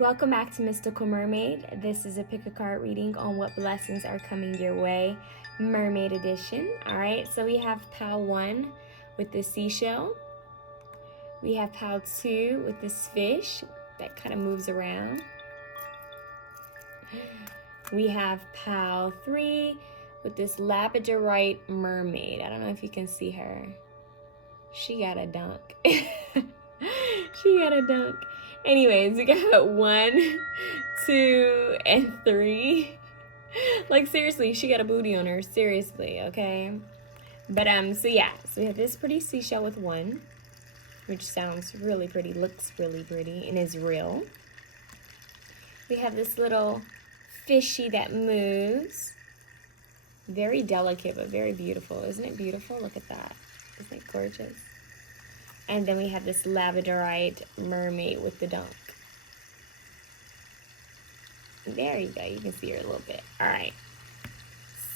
Welcome back to Mystical Mermaid. This is a pick a card reading on what blessings are coming your way, Mermaid edition. All right, so we have pile 1 with the seashell. We have pile 2 with this fish that kind of moves around. We have pile 3 with this labradorite mermaid. I don't know if you can see her. She got a dunk. She got a dunk. Anyways, we got 1, 2, and 3. Like, seriously, she got a booty on her. Seriously, okay? But, so yeah. So we have this pretty seashell with 1, which sounds really pretty, looks really pretty, and is real. We have this little fishy that moves. Very delicate, but very beautiful. Isn't it beautiful? Look at that. Isn't it gorgeous? And then we have this labradorite mermaid with the dunk. There you go. You can see her a little bit. All right.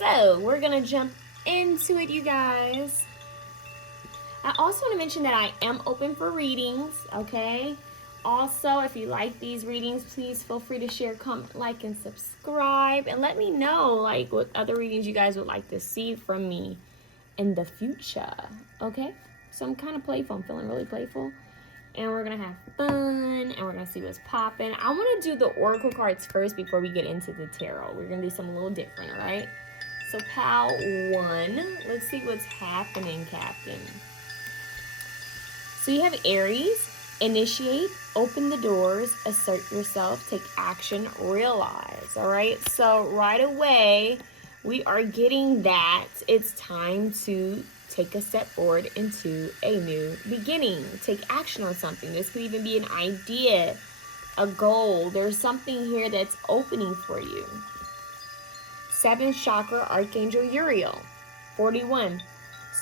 So we're going to jump into it, you guys. I also want to mention that I am open for readings, okay? Also, if you like these readings, please feel free to share, comment, like, and subscribe. And let me know, like, what other readings you guys would like to see from me in the future, okay? So I'm kind of playful. I'm feeling really playful. And we're going to have fun. And we're going to see what's popping. I want to do the oracle cards first before we get into the tarot. We're going to do something a little different, all right? So pile 1. Let's see what's happening, Captain. So you have Aries. Initiate. Open the doors. Assert yourself. Take action. Realize, all right? So right away, we are getting that it's time to take a step forward into a new beginning. Take action on something. This could even be an idea, a goal. There's something here that's opening for you. 7th chakra, Archangel Uriel, 41.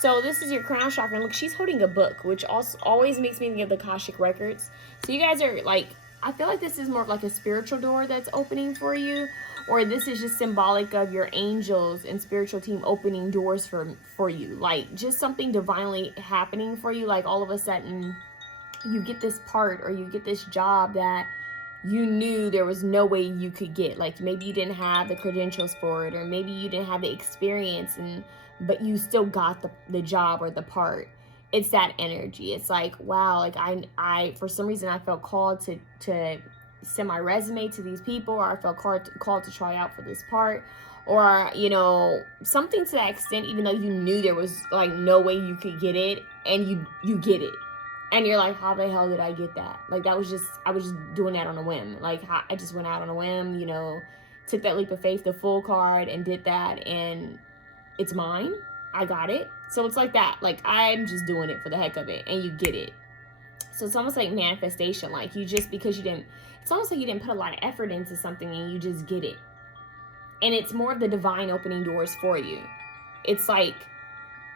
So this is your crown chakra. And look, she's holding a book, which also always makes me think of the Akashic Records. So you guys are like, I feel like this is more of like a spiritual door that's opening for you. Or this is just symbolic of your angels and spiritual team opening doors for you. Like, just something divinely happening for you. Like, all of a sudden, you get this part or you get this job that you knew there was no way you could get. Like, maybe you didn't have the credentials for it. Or maybe you didn't have the experience, but you still got the job or the part. It's that energy. It's like, wow, like, I for some reason, I felt called to send my resume to these people, or I felt called to try out for this part, or, you know, something to that extent, even though you knew there was like no way you could get it, and you get it, and you're like, how the hell did I get that? Like, I was just doing that on a whim. Like, I just went out on a whim, you know, took that leap of faith, the full card, and did that, and it's mine. I got it. So it's like that. Like, I'm just doing it for the heck of it, and you get it. So it's almost like manifestation. Like, you just, because you didn't, it's almost like you didn't put a lot of effort into something and you just get it. And it's more of the divine opening doors for you. It's like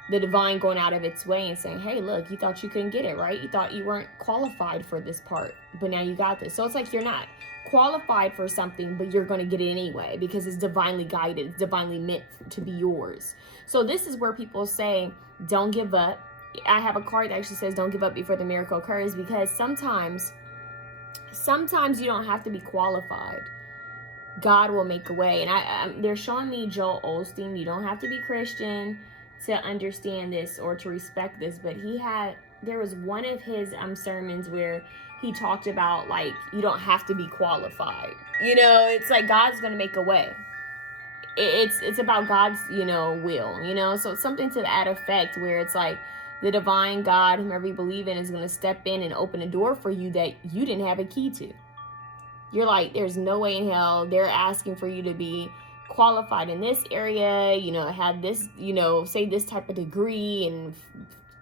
the divine going out of its way and saying, hey, look, you thought you couldn't get it, right? You thought you weren't qualified for this part, but now you got this. So it's like you're not qualified for something, but you're going to get it anyway because it's divinely guided. It's divinely meant to be yours. So this is where people say, don't give up. I have a card that actually says don't give up before the miracle occurs, because sometimes you don't have to be qualified. God will make a way. And they're showing me Joel Osteen. You don't have to be Christian to understand this or to respect this, but there was one of his sermons where he talked about, like, you don't have to be qualified. You know, it's like God's going to make a way. It's about God's, you know, will, you know. So it's something to that effect where it's like the divine God, whomever you believe in, is going to step in and open a door for you that you didn't have a key to. You're like, there's no way in hell. They're asking for you to be qualified in this area, you know, have this, you know, say this type of degree and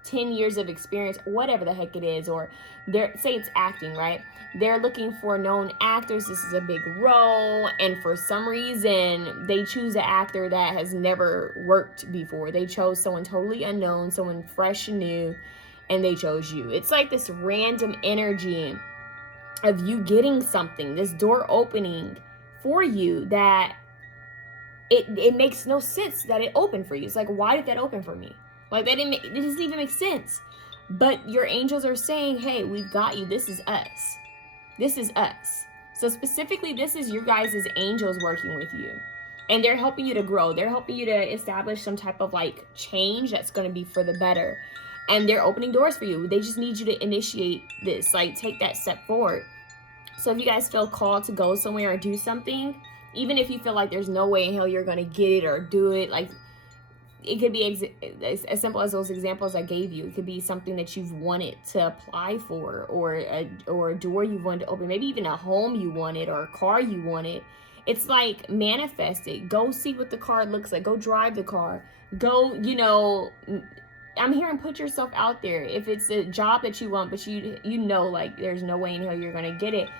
10 years of experience, whatever the heck it is. Or say it's acting, right? They're looking for known actors. This is a big role. And for some reason, they choose an actor that has never worked before. They chose someone totally unknown, someone fresh and new, and they chose you. It's like this random energy of you getting something, this door opening for you that it makes no sense that it opened for you. It's like, why did that open for me? Like, it doesn't even make sense. But your angels are saying, hey, we've got you. This is us. This is us. So specifically, this is your guys' angels working with you. And they're helping you to grow. They're helping you to establish some type of like change that's going to be for the better. And they're opening doors for you. They just need you to initiate this, like take that step forward. So if you guys feel called to go somewhere or do something, even if you feel like there's no way in hell you're going to get it or do it, like it could be as simple as those examples I gave you. It could be something that you've wanted to apply for, or a door you wanted to open, maybe even a home you wanted or a car you wanted. It's like manifest it. Go see what the car looks like. Go drive the car. Go, you know, I'm hearing put yourself out there. If it's a job that you want, but you know, like there's no way in hell you're gonna get it,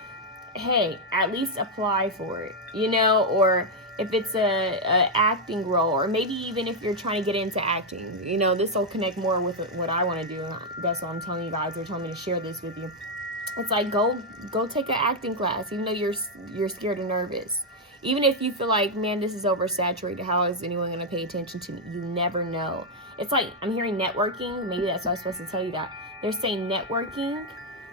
hey, at least apply for it, you know. Or if it's a acting role, or maybe even if you're trying to get into acting, you know, this will connect more with what I want to do. That's what I'm telling you guys. They're telling me to share this with you. It's like go take an acting class, even though you're scared or nervous. Even if you feel like, man, this is oversaturated, how is anyone going to pay attention to me? You never know. It's like, I'm hearing networking. Maybe that's what I was supposed to tell you that. They're saying networking.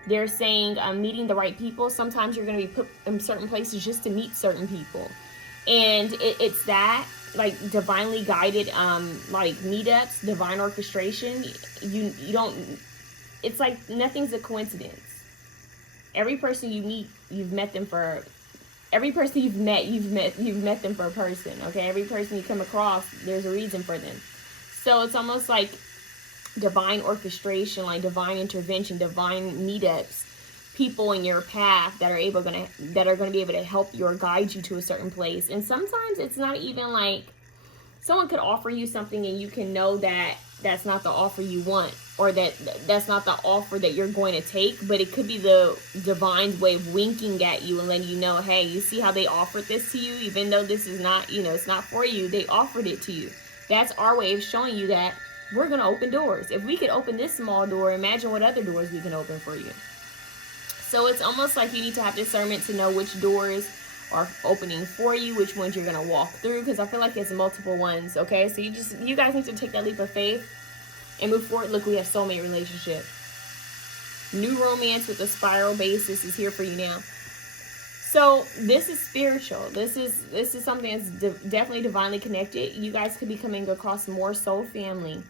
They're saying meeting the right people. Sometimes you're going to be put in certain places just to meet certain people. And it's that, like, divinely guided, like, meetups, divine orchestration. You don't, it's like nothing's a coincidence. Every person you meet, you've met them for... Every person you've met them for a person, okay? Every person you come across, there's a reason for them. So it's almost like divine orchestration, like divine intervention, divine meetups, people in your path that are going to be able to help you or guide you to a certain place. And sometimes it's not even like someone could offer you something and you can know that that's not the offer you want, or that's not the offer that you're going to take, but it could be the divine's way of winking at you and letting you know, hey, you see how they offered this to you, even though this is not, you know, it's not for you, they offered it to you. That's our way of showing you that we're going to open doors. If we could open this small door, imagine what other doors we can open for you. So it's almost like you need to have discernment to know which doors are opening for you, which ones you're going to walk through, because I feel like it's multiple ones, okay? So you guys need to take that leap of faith and move forward. Look, we have soulmate relationship. New romance with a spiral basis is here for you now. So this is spiritual. This is something that's definitely divinely connected. You guys could be coming across more soul family,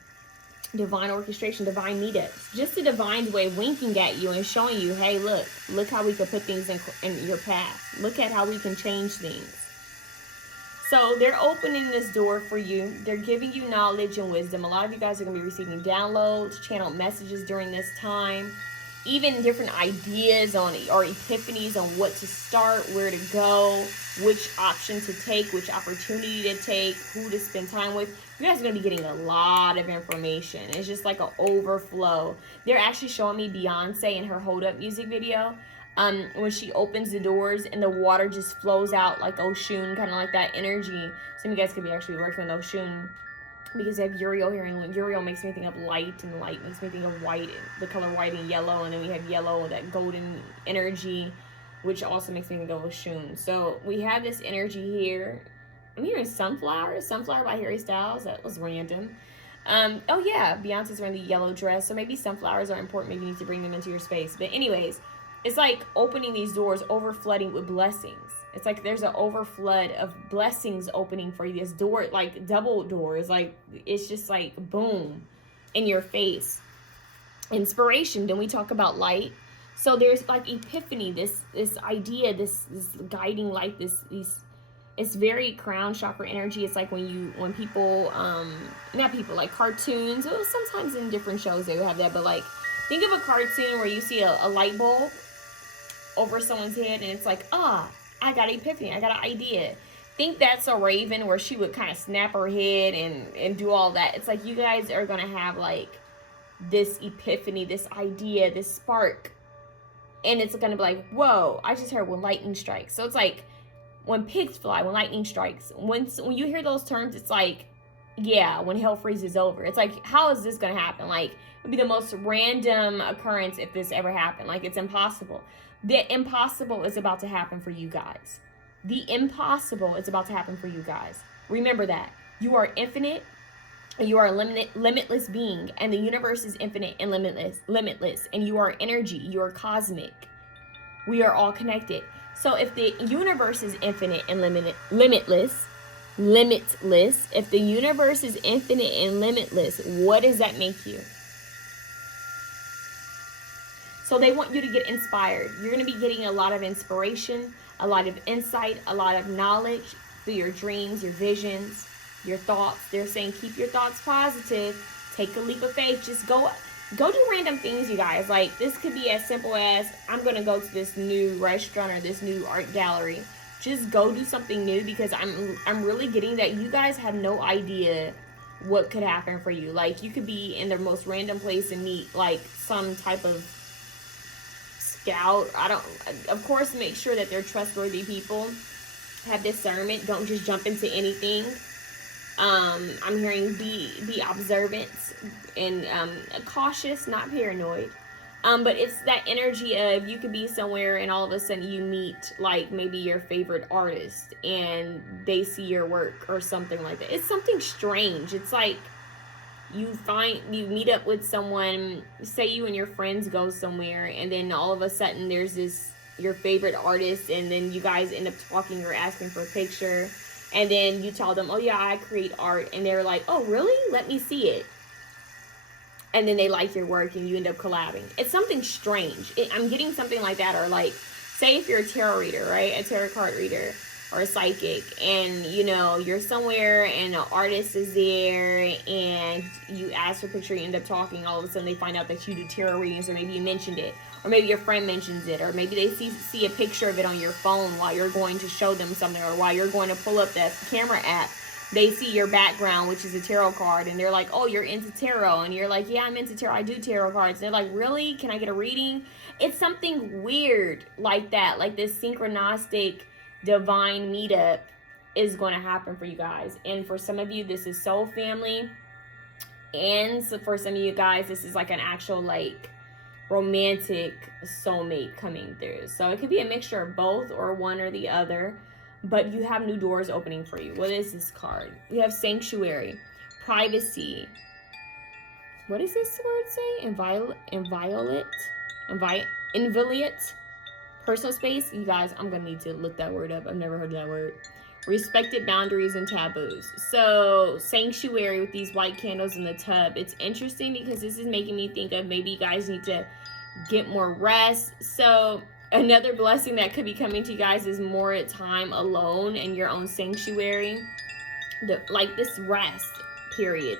divine orchestration, divine meetups. Just the divine's way winking at you and showing you, hey, look how we can put things in your path. Look at how we can change things. So they're opening this door for you. They're giving you knowledge and wisdom. A lot of you guys are going to be receiving downloads, channeled messages during this time. Even different ideas on or epiphanies on what to start, where to go, which option to take, which opportunity to take, who to spend time with. You guys are going to be getting a lot of information. It's just like an overflow. They're actually showing me Beyonce in her Hold Up music video. When she opens the doors and the water just flows out like Oshun, kind of like that energy. Some of you guys could be actually working with Oshun, because I have Uriel here, and Uriel makes me think of light, and light makes me think of white, the color white and yellow, and then we have yellow, that golden energy, which also makes me think of Oshun. So we have this energy here. I'm hearing Sunflower by Harry Styles. That was random. Oh yeah, Beyonce's wearing the yellow dress, so maybe sunflowers are important. Maybe you need to bring them into your space. But anyways, it's like opening these doors, overflooding with blessings. It's like there's an overflood of blessings opening for you. This door, like double doors, like it's just like boom in your face. Inspiration. Then we talk about light. So there's like epiphany, this idea, this guiding light, it's very crown chakra energy. It's like when people, not people, like cartoons, well, sometimes in different shows they would have that, but like think of a cartoon where you see a light bulb over someone's head and it's like, I got an epiphany, I got an idea. Think that's a raven where she would kind of snap her head and do all that. It's like you guys are going to have like this epiphany, this idea, this spark. And it's going to be like, whoa, I just heard when lightning strikes. So it's like when pigs fly, when lightning strikes. When you hear those terms, it's like, yeah, when hell freezes over. It's like, how is this going to happen? Like, it would be the most random occurrence if this ever happened. Like, it's impossible. The impossible is about to happen for you guys. The impossible is about to happen for you guys. Remember that. You are infinite, and you are a limitless being, and the universe is infinite and limitless, and you are energy. You are cosmic. We are all connected. So if the universe is infinite and limitless, if the universe is infinite and limitless, what does that make you? So they want you to get inspired. You're going to be getting a lot of inspiration, a lot of insight, a lot of knowledge through your dreams, your visions, your thoughts. They're saying keep your thoughts positive. Take a leap of faith. Just go do random things, you guys. Like, this could be as simple as, I'm going to go to this new restaurant or this new art gallery. Just go do something new, because I'm really getting that you guys have no idea what could happen for you. Like, you could be in the most random place and meet, like, some type of scout. Of course, make sure that they're trustworthy people. Have discernment. Don't just jump into anything. I'm hearing be observant and cautious, not paranoid. But it's that energy of, you could be somewhere and all of a sudden you meet, like, maybe your favorite artist and they see your work or something like that. It's something strange. It's like you meet up with someone, say you and your friends go somewhere, and then all of a sudden there's your favorite artist, and then you guys end up talking or asking for a picture. And then you tell them, oh yeah, I create art. And they're like, oh really? Let me see it. And then they like your work and you end up collabing. It's something strange. I'm getting something like that. Or like, say if you're a tarot reader, right? A tarot card reader or a psychic. And, you know, you're somewhere and an artist is there and you ask for a picture, you end up talking. All of a sudden they find out that you do tarot readings, or maybe you mentioned it. Or maybe your friend mentions it, or maybe they see a picture of it on your phone while you're going to show them something, or while you're going to pull up that camera app. They see your background, which is a tarot card, and they're like, oh, you're into tarot. And you're like, yeah, I'm into tarot. I do tarot cards. And they're like, really? Can I get a reading? It's something weird like that. Like, this synchronistic divine meetup is going to happen for you guys. And for some of you, this is soul family. And so for some of you guys, this is like an actual, like, romantic soulmate coming through. So it could be a mixture of both, or one or the other, but you have new doors opening for you. What is this card? We have sanctuary, privacy. What does this word say? Inviolate, personal space. You guys, I'm gonna need to look that word up. I've never heard that word. Respected boundaries and taboos. So sanctuary with these white candles in the tub. It's interesting because this is making me think of, maybe you guys need to get more rest. So another blessing that could be coming to you guys is more time alone in your own sanctuary. Like this rest period.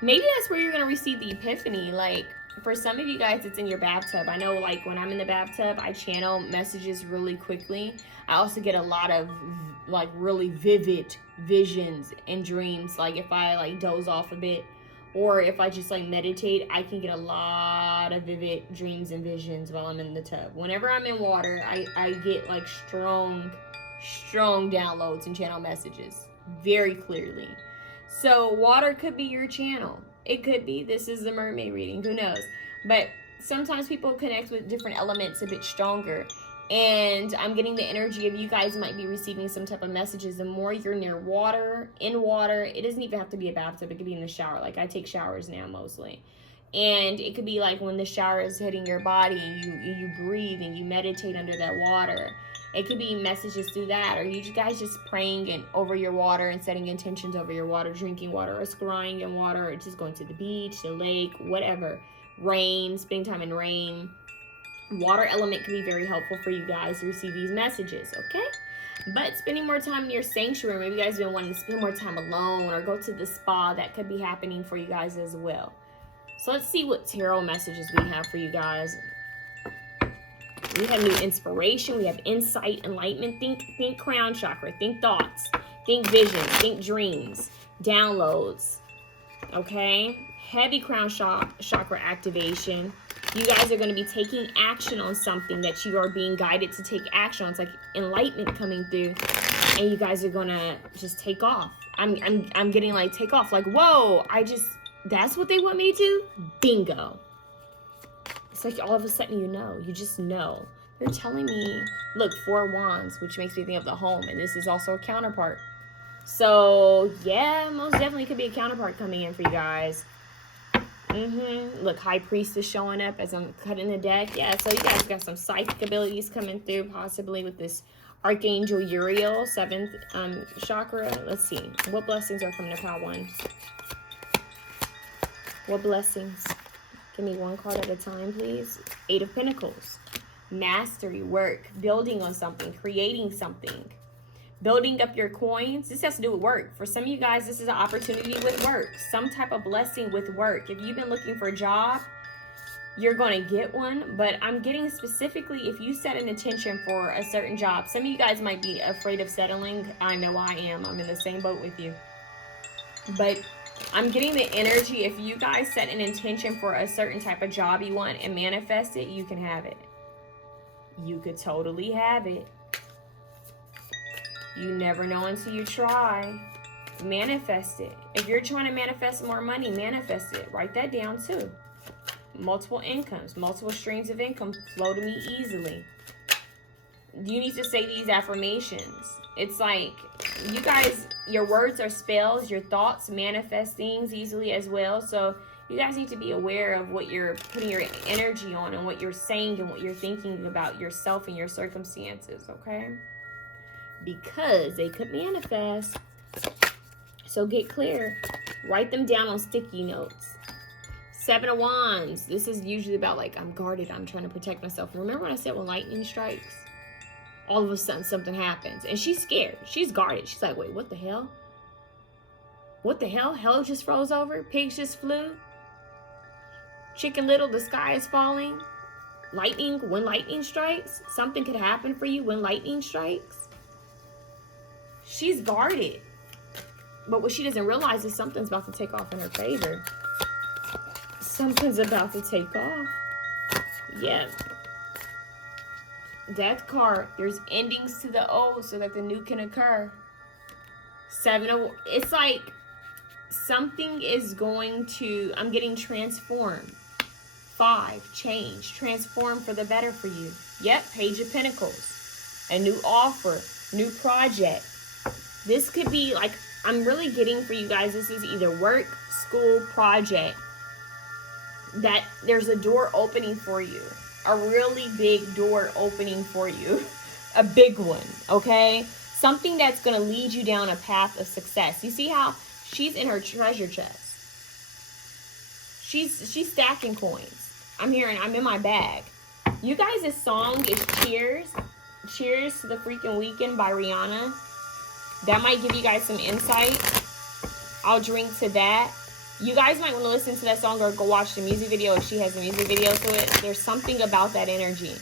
Maybe that's where you're going to receive the epiphany. Like, for some of you guys, it's in your bathtub. I know, like, when I'm in the bathtub, I channel messages really quickly. I also get a lot of, like, really vivid visions and dreams. Like, if I, like, doze off a bit, or if I just, like, meditate, I can get a lot of vivid dreams and visions while I'm in the tub. Whenever I'm in water, I get, like, strong downloads and channel messages very clearly. So water could be your channel. It could be. This is the mermaid reading. Who knows? But sometimes people connect with different elements a bit stronger. And I'm getting the energy of you guys might be receiving some type of messages. The more you're near water, in water, it doesn't even have to be a bathtub. It could be in the shower. Like, I take showers now mostly. And it could be like when the shower is hitting your body and you breathe and you meditate under that water. It could be messages through that, or you guys just praying and over your water and setting intentions over your water, drinking water, or scrying in water, or just going to the beach, the lake, whatever. Rain, spending time in rain. Water element could be very helpful for you guys to receive these messages, okay? But spending more time in your sanctuary, maybe you guys have been wanting to spend more time alone or go to the spa, that could be happening for you guys as well. So let's see what tarot messages we have for you guys. We have new inspiration. We have insight, enlightenment. Think crown chakra. Think thoughts. Think visions. Think dreams. Downloads. Okay? Heavy crown chakra activation. You guys are going to be taking action on something that you are being guided to take action on. It's like enlightenment coming through. And you guys are going to just take off. I'm getting like take off. Like, whoa, that's what they want me to do? Bingo. It's like all of a sudden you just know. They're telling me, look, 4 wands, which makes me think of the home, and this is also a counterpart. So, yeah, most definitely could be a counterpart coming in for you guys. Look, High Priestess showing up as I'm cutting the deck. Yeah, so you guys got some psychic abilities coming through, possibly with this Archangel Uriel, 7th chakra. Let's see. What blessings are coming to pile one? What blessings? Give me one card at a time, please. 8 of Pentacles. Mastery, work, building on something, creating something. Building up your coins. This has to do with work. For some of you guys, this is an opportunity with work. Some type of blessing with work. If you've been looking for a job, you're going to get one. But I'm getting specifically, if you set an intention for a certain job. Some of you guys might be afraid of settling. I know I am. I'm in the same boat with you. But I'm getting the energy. If you guys set an intention for a certain type of job you want and manifest it, you can have it. You could totally have it. You never know until you try. Manifest it. If you're trying to manifest more money, manifest it. Write that down too. Multiple incomes, multiple streams of income flow to me easily. You need to say these affirmations. It's like, you guys, your words are spells, your thoughts manifest things easily as well. So you guys need to be aware of what you're putting your energy on and what you're saying and what you're thinking about yourself and your circumstances, okay? Because they could manifest. So get clear. Write them down on sticky notes. 7 of Wands. This is usually about like, I'm guarded. I'm trying to protect myself. Remember when I said when lightning strikes, all of a sudden something happens. And she's scared. She's guarded. She's like, wait, what the hell? What the hell? Hell just froze over? Pigs just flew? Chicken Little, the sky is falling? Lightning, when lightning strikes? Something could happen for you when lightning strikes? She's guarded. But what she doesn't realize is something's about to take off in her favor. Something's about to take off. Yeah. Death card. There's endings to the old so that the new can occur. 7 of... It's like something is going to... I'm getting transformed. 5. Change. Transform for the better for you. Yep. Page of Pentacles. A new offer. New project. This could be like, I'm really getting for you guys, this is either work, school, project, that there's a door opening for you. A really big door opening for you. A big one, okay? Something that's going to lead you down a path of success. You see how she's in her treasure chest. She's stacking coins. I'm hearing, I'm in my bag. You guys' song is Cheers. Cheers to the Freaking Weekend by Rihanna. That might give you guys some insight. I'll drink to that. You guys might want to listen to that song or go watch the music video if she has a music video to it. There's something about that energy.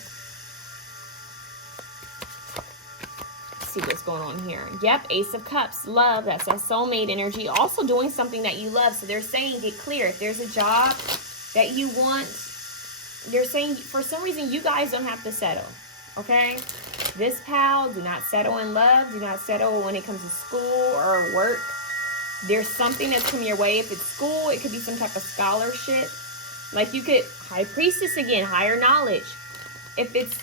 Let's see what's going on here. Yep, Ace of Cups. Love. That's that soulmate energy. Also doing something that you love. So they're saying, get clear. If there's a job that you want, they're saying for some reason you guys don't have to settle. Okay? This pal, do not settle in love. Do not settle when it comes to school or work. There's something that's coming your way. If it's school, it could be some type of scholarship. Like you could, High Priestess again, higher knowledge. If it's,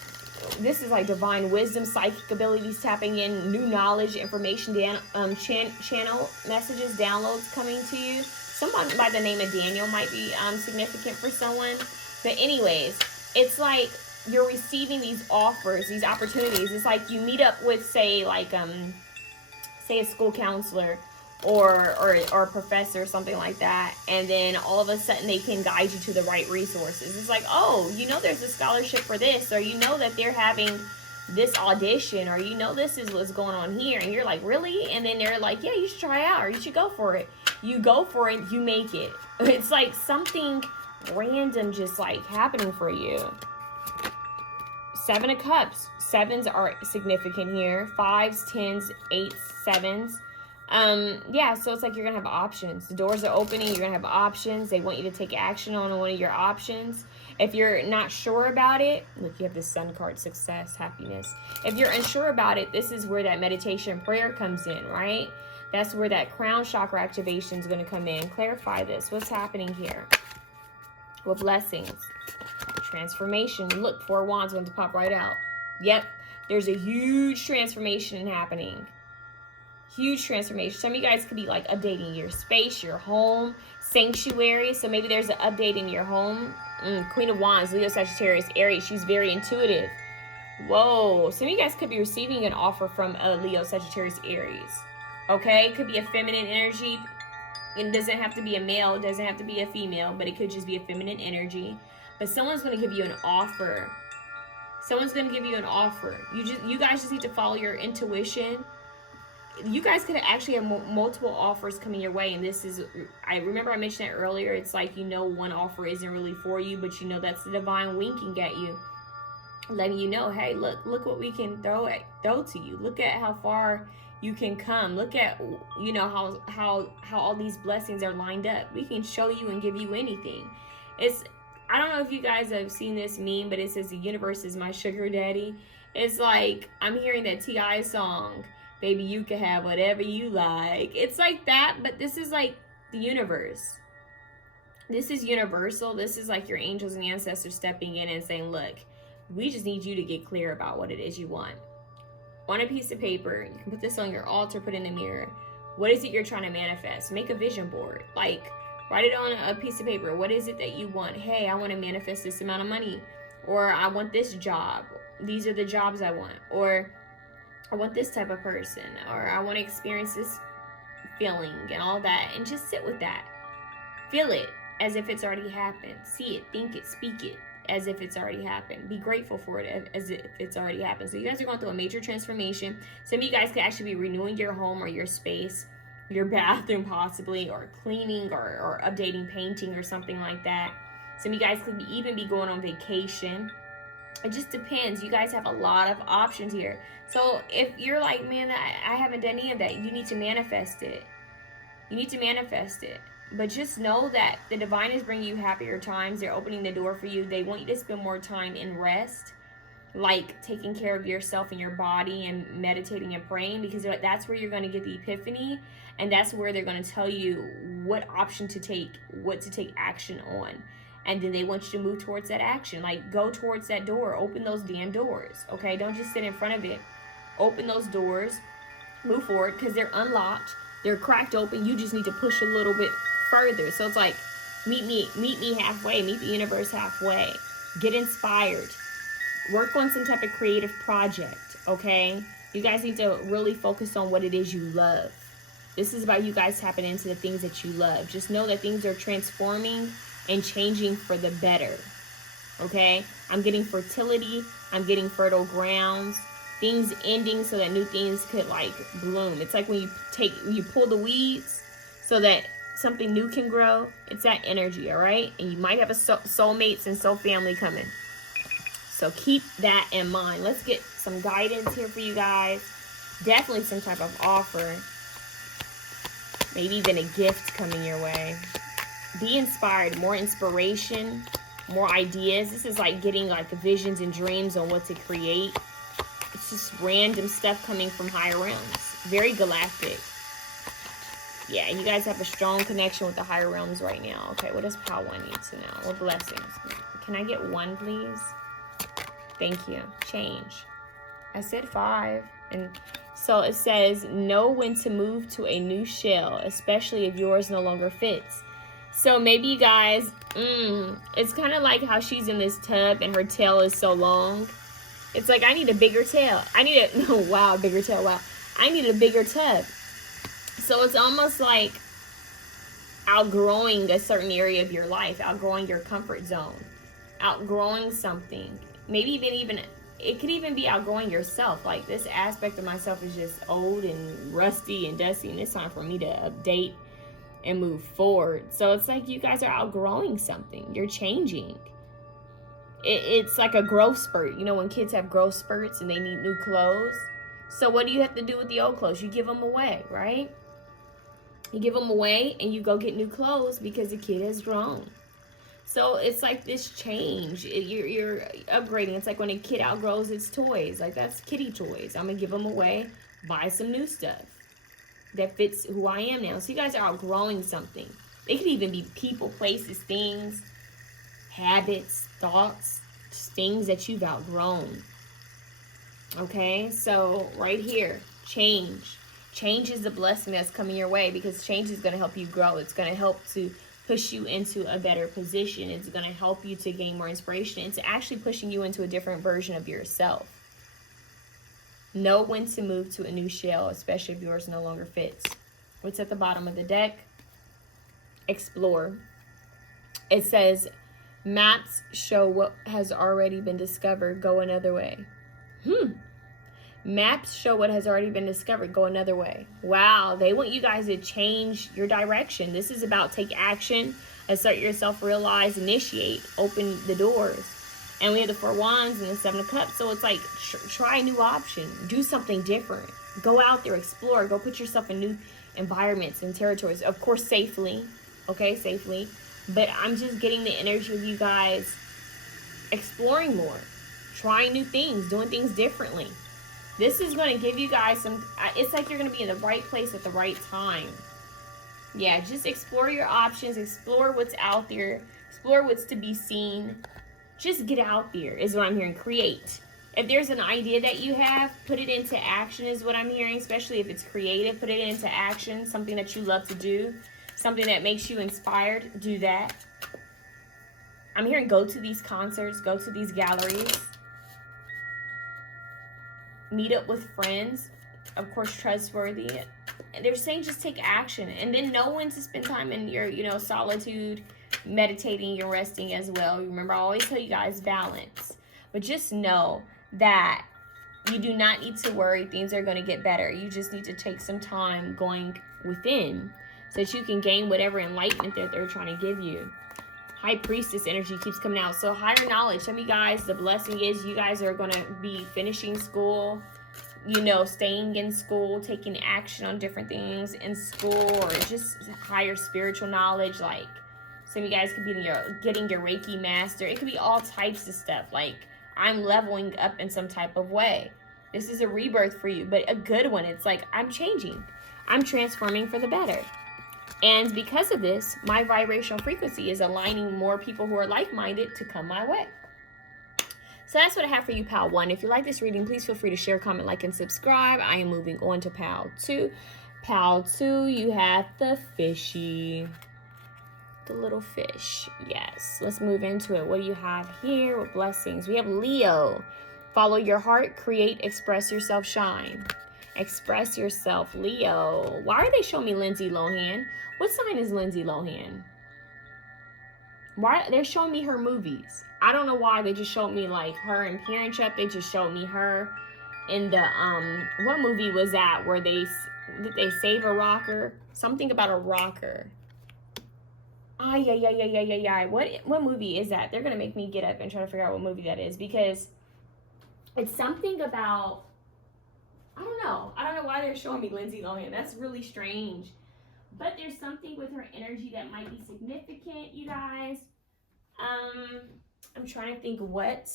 this is like divine wisdom, psychic abilities tapping in, new knowledge, information, channel messages, downloads coming to you. Someone by the name of Daniel might be significant for someone. But anyways, it's like you're receiving these offers, these opportunities. It's like you meet up with, say, like, say a school counselor or a professor or something like that, and then all of a sudden they can guide you to the right resources. It's like, oh, you know there's a scholarship for this, or you know that they're having this audition, or you know this is what's going on here, and you're like, really? And then they're like, yeah, you should try out, or you should go for it. You go for it, you make it. It's like something random just like happening for you. 7 of Cups. 7s are significant here. 5s, 10s, 8s, 7s. Yeah, so it's like you're gonna have options. The doors are opening, you're gonna have options. They want you to take action on one of your options. If you're not sure about it, look, you have the Sun card, success, happiness. If you're unsure about it, this is where that meditation prayer comes in, right? That's where that crown chakra activation is going to come in. Clarify this. What's happening here? What blessings? Transformation. Look, 4 wands want to pop right out. Yep, there's a huge transformation happening. Huge transformation. Some of you guys could be like updating your space, your home, sanctuary. So maybe there's an update in your home. Queen of Wands, Leo, Sagittarius, Aries. She's very intuitive. Whoa. Some of you guys could be receiving an offer from a Leo, Sagittarius, Aries. Okay? It could be a feminine energy. It doesn't have to be a male. It doesn't have to be a female. But it could just be a feminine energy. But someone's going to give you an offer. Someone's going to give you an offer. You guys just need to follow your intuition. You guys could actually have multiple offers coming your way, and this is, I remember I mentioned it earlier, it's like, you know, one offer isn't really for you, but you know that's the divine winking at you, letting you know, hey, look what we can throw to you. Look at how far you can come. Look at, you know, how all these blessings are lined up. We can show you and give you anything. I don't know if you guys have seen this meme, but it says the universe is my sugar daddy. It's like, I'm hearing that T.I. song, baby, you can have whatever you like. It's like that, but this is like the universe. This is universal. This is like your angels and ancestors stepping in and saying, look, we just need you to get clear about what it is you want. On a piece of paper, you can put this on your altar, put it in the mirror. What is it you're trying to manifest? Make a vision board. Like, write it on a piece of paper. What is it that you want? Hey, I want to manifest this amount of money. Or I want this job. These are the jobs I want. Or I want this type of person, or I want to experience this feeling and all that, and just sit with that. Feel it as if it's already happened. See it, think it, speak it as if it's already happened. Be grateful for it as if it's already happened. So you guys are going through a major transformation. Some of you guys could actually be renewing your home or your space, your bathroom possibly, or cleaning or updating, painting or something like that. Some of you guys could even be going on vacation. It just depends. You guys have a lot of options here. So if you're like, man, I haven't done any of that, you need to manifest it. You need to manifest it. But just know that the divine is bringing you happier times. They're opening the door for you. They want you to spend more time in rest, like taking care of yourself and your body and meditating and praying, because that's where you're going to get the epiphany, and that's where they're going to tell you what option to take, what to take action on. And then they want you to move towards that action. Like, go towards that door. Open those damn doors, okay? Don't just sit in front of it. Open those doors. Move forward, because they're unlocked. They're cracked open. You just need to push a little bit further. So it's like, meet me halfway. Meet the universe halfway. Get inspired. Work on some type of creative project, okay? You guys need to really focus on what it is you love. This is about you guys tapping into the things that you love. Just know that things are transforming and changing for the better, okay? I'm getting fertility. I'm getting fertile grounds. Things ending so that new things could like bloom. It's like when you pull the weeds so that something new can grow. It's that energy, all right? And you might have a soulmates and soul family coming. So keep that in mind. Let's get some guidance here for you guys. Definitely some type of offer. Maybe even a gift coming your way. Be inspired. More inspiration. More ideas. This is like getting like visions and dreams on what to create. It's just random stuff coming from higher realms. Very galactic. Yeah, you guys have a strong connection with the higher realms right now. Okay, what does Pal 1 need to know? What blessings? Can I get 1, please? Thank you. Change. I said 5. And so it says, know when to move to a new shell, especially if yours no longer fits. So maybe you guys, it's kind of like how she's in this tub and her tail is so long. It's like, I need a bigger tail. I need a, wow, bigger tail, wow. I need a bigger tub. So it's almost like outgrowing a certain area of your life, outgrowing your comfort zone, outgrowing something. Maybe even it could even be outgrowing yourself. Like, this aspect of myself is just old and rusty and dusty, and it's time for me to update and move forward. So it's like you guys are outgrowing something. You're changing. It's like a growth spurt. You know, when kids have growth spurts and they need new clothes. So what do you have to do with the old clothes? You give them away, right? You give them away and you go get new clothes because the kid has grown. So it's like this change. You're upgrading. It's like when a kid outgrows its toys. Like, that's kitty toys. I'm going to give them away, buy some new stuff that fits who I am now. So you guys are outgrowing something. It could even be people, places, things, habits, thoughts, just things that you've outgrown. Okay, so right here, change. Change is a blessing that's coming your way, because change is going to help you grow. It's going to help to push you into a better position. It's going to help you to gain more inspiration. It's actually pushing you into a different version of yourself. Know when to move to a new shell, especially if yours no longer fits. What's at the bottom of the deck? Explore. It says, maps show what has already been discovered. Go another way. Maps show what has already been discovered. Go another way. Wow, they want you guys to change your direction. This is about take action, assert yourself, realize, initiate, open the doors. And we have the 4 Wands and the 7 of Cups. So it's like, try a new option. Do something different. Go out there, explore. Go put yourself in new environments and territories. Of course, safely. Okay, safely. But I'm just getting the energy of you guys exploring more. Trying new things. Doing things differently. This is going to give you guys some... It's like you're going to be in the right place at the right time. Yeah, just explore your options. Explore what's out there. Explore what's to be seen. Just get out there is what I'm hearing. Create. If there's an idea that you have, put it into action is what I'm hearing. Especially if it's creative, put it into action. Something that you love to do. Something that makes you inspired. Do that. I'm hearing go to these concerts. Go to these galleries. Meet up with friends. Of course, trustworthy. They're saying just take action. And then know when to spend time in your, solitude, meditating and resting as well. Remember, I always tell you guys balance. But just know that you do not need to worry. Things are going to get better. You just need to take some time going within so that you can gain whatever enlightenment that they're trying to give you. High Priestess energy keeps coming out. So higher knowledge. Some of you guys, the blessing is you guys are going to be finishing school, staying in school, taking action on different things in school, or just higher spiritual knowledge. Like some of you guys could be getting your Reiki master. It could be all types of stuff. Like I'm leveling up in some type of way. This is a rebirth for you, but a good one. It's like I'm changing. I'm transforming for the better. And because of this, my vibrational frequency is aligning more people who are like-minded to come my way. So that's what I have for you, Pal 1. If you like this reading, please feel free to share, comment, like, and subscribe. I am moving on to Pal 2. Pal 2, you have the fishy. The little fish. Yes. Let's move into it. What do you have here? What blessings? We have Leo. Follow your heart. Create. Express yourself. Shine. Express yourself, Leo. Why are they showing me Lindsay Lohan? What sign is Lindsay Lohan? Why they're showing me her movies? I don't know why they just showed me like her in Parent Trap. They just showed me her in the what movie was that where did they save a rocker? Something about a rocker. Yeah. What movie is that? They're gonna make me get up and try to figure out what movie that is, because it's something about, I don't know why they're showing me Lindsay Lohan. That's really strange. But there's something with her energy that might be significant, you guys. I'm trying to think what,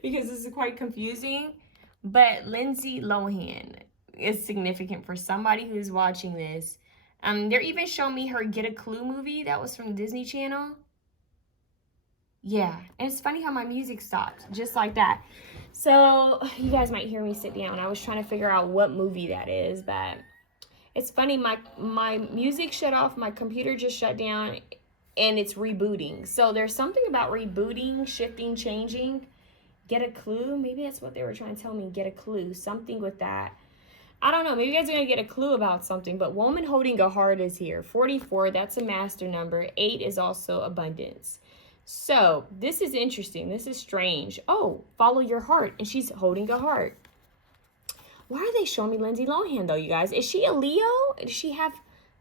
because this is quite confusing. But Lindsay Lohan is significant for somebody who's watching this. They're even showing me her Get a Clue movie that was from Disney Channel. Yeah, and it's funny how my music stopped, just like that. So you guys might hear me sit down. I was trying to figure out what movie that is, but it's funny, my music shut off, my computer just shut down, and it's rebooting. So there's something about rebooting, shifting, changing. Get a clue? Maybe that's what they were trying to tell me. Get a clue. Something with that. I don't know. Maybe you guys are going to get a clue about something. But woman holding a heart is here. 44, that's a master number. 8 is also abundance. So this is interesting. This is strange. Oh, follow your heart. And she's holding a heart. Why are they showing me Lindsay Lohan, though, you guys? Is she a Leo? Does she have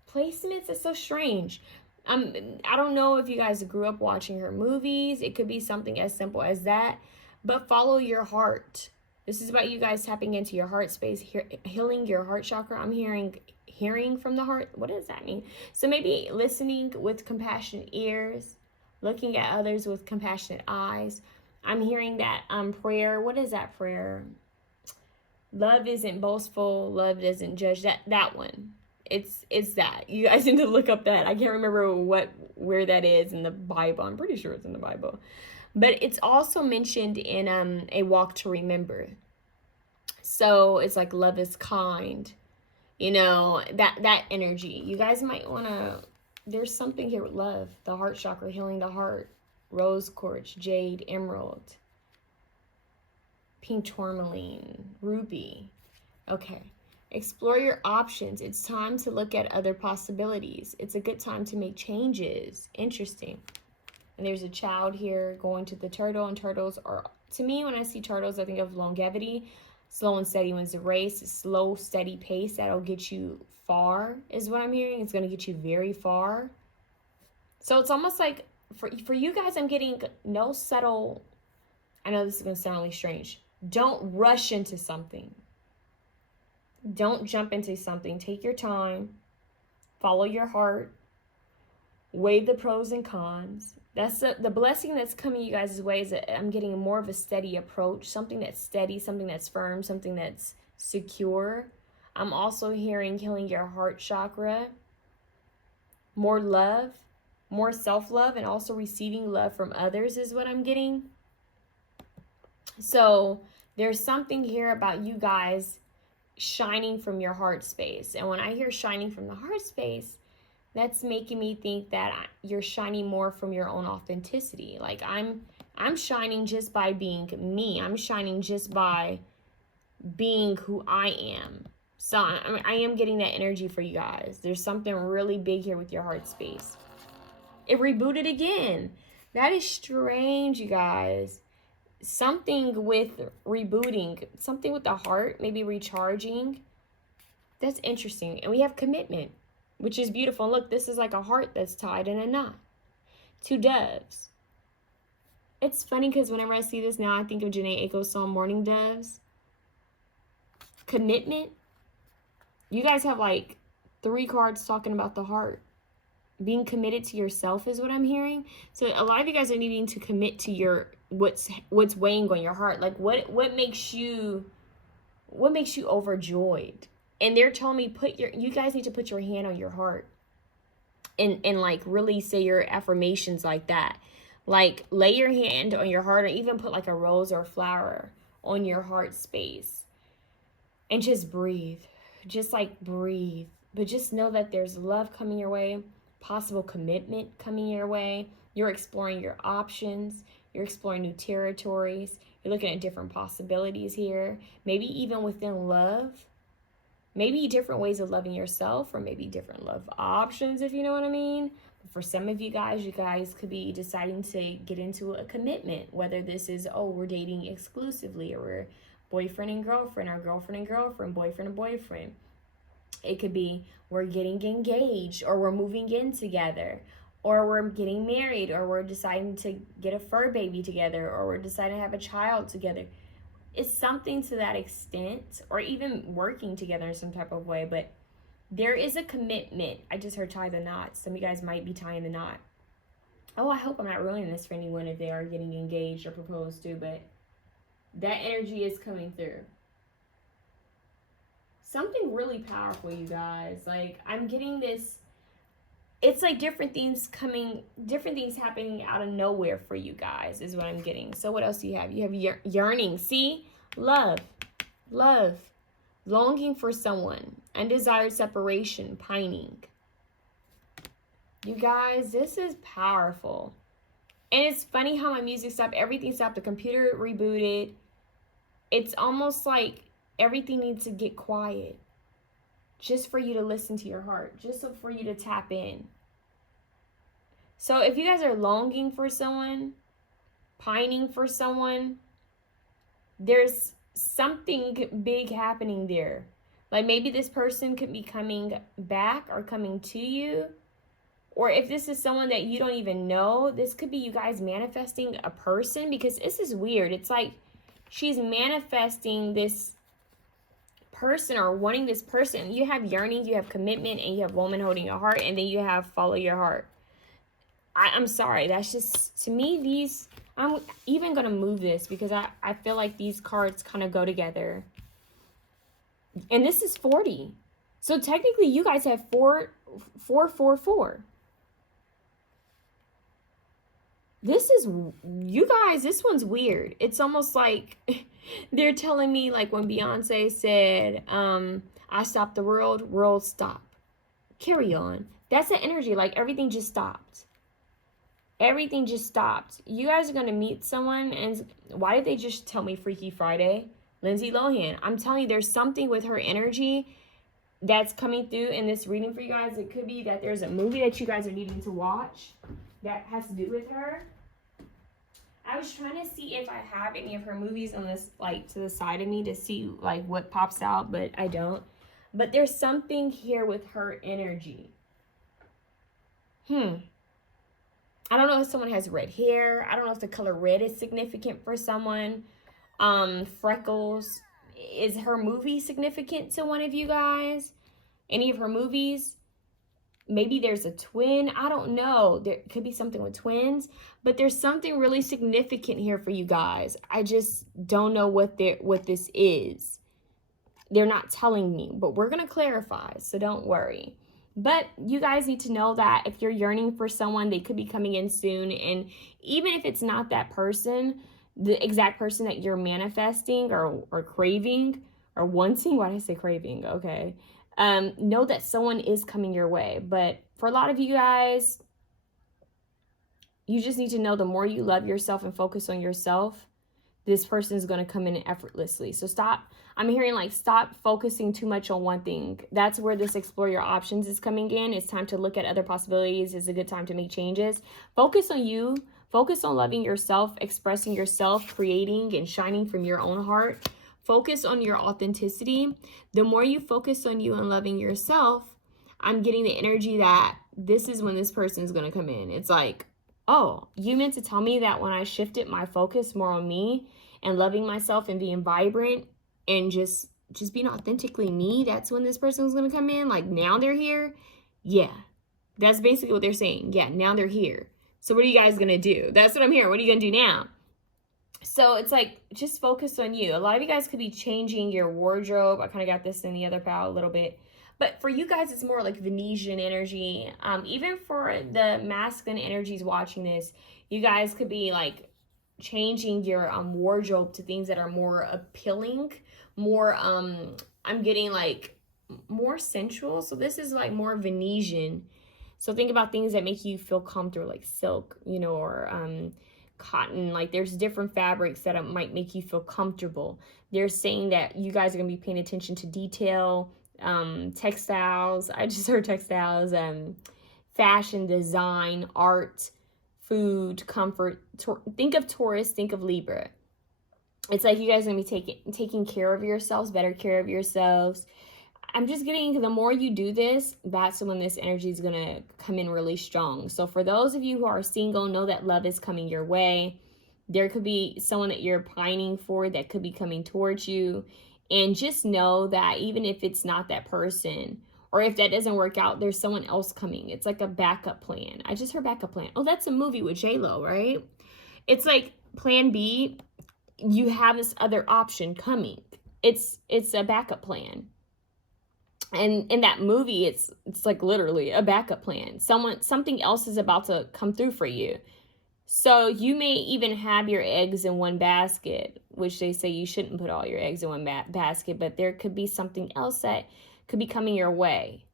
placements? It's so strange. I don't know if you guys grew up watching her movies. It could be something as simple as that. But follow your heart. This is about you guys tapping into your heart space, healing your heart chakra. I'm hearing from the heart. What does that mean? So maybe listening with compassionate ears, looking at others with compassionate eyes. I'm hearing that prayer. What is that prayer? Love isn't boastful. Love doesn't judge. That one. It's that. You guys need to look up that. I can't remember where that is in the Bible. I'm pretty sure it's in the Bible. But it's also mentioned in A Walk to Remember. So it's like love is kind. You know, that energy. You guys might want to, there's something here with love. The heart chakra, healing the heart. Rose quartz, jade, emerald, pink tourmaline, ruby. Okay. Explore your options. It's time to look at other possibilities. It's a good time to make changes. Interesting. And there's a child here going to the turtle, and turtles are, to me, when I see turtles, I think of longevity. Slow and steady wins the race. A slow, steady pace that'll get you far is what I'm hearing. It's going to get you very far. So it's almost like, for you guys, I'm getting no subtle, I know this is going to sound really strange. Don't rush into something. Don't jump into something. Take your time. Follow your heart. Weigh the pros and cons. That's the blessing that's coming you guys' way, is that I'm getting more of a steady approach. Something that's steady, something that's firm, something that's secure. I'm also hearing healing your heart chakra. More love. More self-love, and also receiving love from others is what I'm getting. So there's something here about you guys shining from your heart space. And when I hear shining from the heart space, that's making me think that you're shining more from your own authenticity. Like I'm shining just by being me. I'm shining just by being who I am. So I am getting that energy for you guys. There's something really big here with your heart space. It rebooted again. That is strange, you guys. Something with rebooting, something with the heart, maybe recharging. That's interesting. And we have commitment, which is beautiful. And look, this is like a heart that's tied in a knot. 2 doves. It's funny because whenever I see this now, I think of Janae Aiko's song, Morning Doves. Commitment. You guys have like 3 cards talking about the heart. Being committed to yourself is what I'm hearing. So a lot of you guys are needing to commit to your what's weighing on your heart. Like what makes you overjoyed? And they're telling me you guys need to put your hand on your heart and like really say your affirmations like that. Like lay your hand on your heart, or even put like a rose or a flower on your heart space and just breathe. Just like breathe. But just know that there's love coming your way. Possible commitment coming your way. You're exploring your options. You're exploring new territories. You're looking at different possibilities here. Maybe even within love. Maybe different ways of loving yourself, or maybe different love options, if you know what I mean. But for some of you guys could be deciding to get into a commitment. Whether this is, we're dating exclusively, or we're boyfriend and girlfriend, or girlfriend and girlfriend, boyfriend and boyfriend. It could be we're getting engaged, or we're moving in together, or we're getting married, or we're deciding to get a fur baby together, or we're deciding to have a child together. It's something to that extent, or even working together in some type of way. But there is a commitment. I just heard tie the knot. Some of you guys might be tying the knot. Oh, I hope I'm not ruining this for anyone if they are getting engaged or proposed to, but that energy is coming through. Something really powerful, you guys. Like, I'm getting this, it's like different things happening out of nowhere for you guys is what I'm getting. So what else do you have? You have yearning. See? Love. Longing for someone. Undesired separation. Pining. You guys, this is powerful. And it's funny how my music stopped. Everything stopped. The computer rebooted. It's almost like everything needs to get quiet. Just for you to listen to your heart. Just for you to tap in. So if you guys are longing for someone, pining for someone, there's something big happening there. Like maybe this person could be coming back or coming to you. Or if this is someone that you don't even know, this could be you guys manifesting a person, because this is weird. It's like she's manifesting this person or wanting this person. You have yearning, you have commitment, and you have woman holding your heart, and then you have follow your heart. I'm sorry. That's just, to me, I'm even going to move this because I feel like these cards kind of go together. And this is 40. So technically you guys have 4. This is, you guys, this one's weird. It's almost like they're telling me, like when Beyonce said, I stopped the world, world stop. Carry on. That's the energy. Like everything just stopped. Everything just stopped. You guys are going to meet someone, and why did they just tell me Freaky Friday? Lindsay Lohan. I'm telling you, there's something with her energy that's coming through in this reading for you guys. It could be that there's a movie that you guys are needing to watch that has to do with her. I was trying to see if I have any of her movies on this, like, to the side of me to see, like, what pops out, but I don't. But there's something here with her energy. I don't know if someone has red hair. I don't know if the color red is significant for someone. Freckles. Is her movie significant to one of you guys? Any of her movies? Maybe there's a twin. I don't know. There could be something with twins, but there's something really significant here for you guys. I just don't know what this is. They're not telling me, but we're going to clarify, so don't worry. But you guys need to know that if you're yearning for someone, they could be coming in soon. And even if it's not that person, the exact person that you're manifesting or craving or wanting, why did I say craving? Okay. Know that someone is coming your way. But for a lot of you guys, you just need to know the more you love yourself and focus on yourself, this person is going to come in effortlessly. So stop. I'm hearing like stop focusing too much on one thing. That's where this explore your options is coming in. It's time to look at other possibilities. It's a good time to make changes. Focus on you. Focus on loving yourself, expressing yourself, creating and shining from your own heart. Focus on your authenticity. The more you focus on you and loving yourself, I'm getting the energy that this is when this person is going to come in. It's like, oh, you meant to tell me that when I shifted my focus more on me and loving myself and being vibrant and just being authentically me, that's when this person was going to come in. Like now they're here. Yeah, that's basically what they're saying. Yeah, now they're here. So what are you guys going to do? That's what I'm hearing. What are you going to do now? So it's like, just focus on you. A lot of you guys could be changing your wardrobe. I kind of got this in the other pile a little bit. But for you guys, it's more like Venetian energy. Even for the masculine energies watching this, you guys could be like changing your wardrobe to things that are more appealing, more, I'm getting like more sensual. So this is like more Venetian. So think about things that make you feel comfortable, like silk, you know, or cotton. Like there's different fabrics that might make you feel comfortable. They're saying that you guys are going to be paying attention to detail, textiles. I just heard textiles, fashion, design, art, food, comfort. Think of Taurus, think of Libra. It's like you guys are going to be taking care of yourselves, better care of yourselves. I'm just getting, the more you do this, that's when this energy is going to come in really strong. So for those of you who are single, know that love is coming your way. There could be someone that you're pining for that could be coming towards you. And just know that even if it's not that person, or if that doesn't work out, there's someone else coming. It's like a backup plan. I just heard backup plan. Oh, that's a movie with J-Lo, right? It's like plan B. You have this other option coming. It's a backup plan. And in that movie, it's like literally a backup plan. Something else is about to come through for you. So you may even have your eggs in one basket, which they say you shouldn't put all your eggs in one basket, but there could be something else that could be coming your way.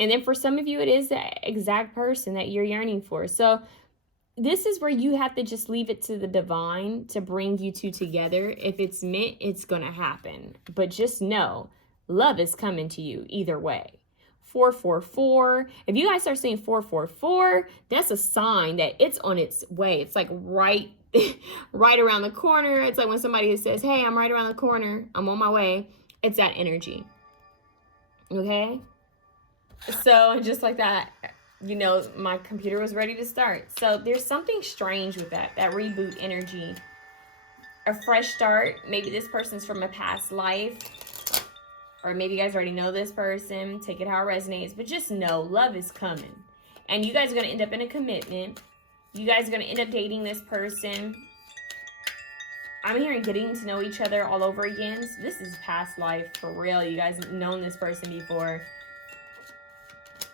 And then for some of you, it is the exact person that you're yearning for. So this is where you have to just leave it to the divine to bring you two together. If it's meant, it's going to happen. But just know, love is coming to you either way. 444. If you guys start saying 444, that's a sign that it's on its way. It's like right around the corner. It's like when somebody says, hey, I'm right around the corner. I'm on my way. It's that energy. Okay? So just like that, you know, my computer was ready to start. So there's something strange with that reboot energy. A fresh start. Maybe this person's from a past life. Or maybe you guys already know this person. Take it how it resonates. But just know, love is coming. And you guys are going to end up in a commitment. You guys are going to end up dating this person. I'm hearing getting to know each other all over again. So this is past life for real. You guys have known this person before.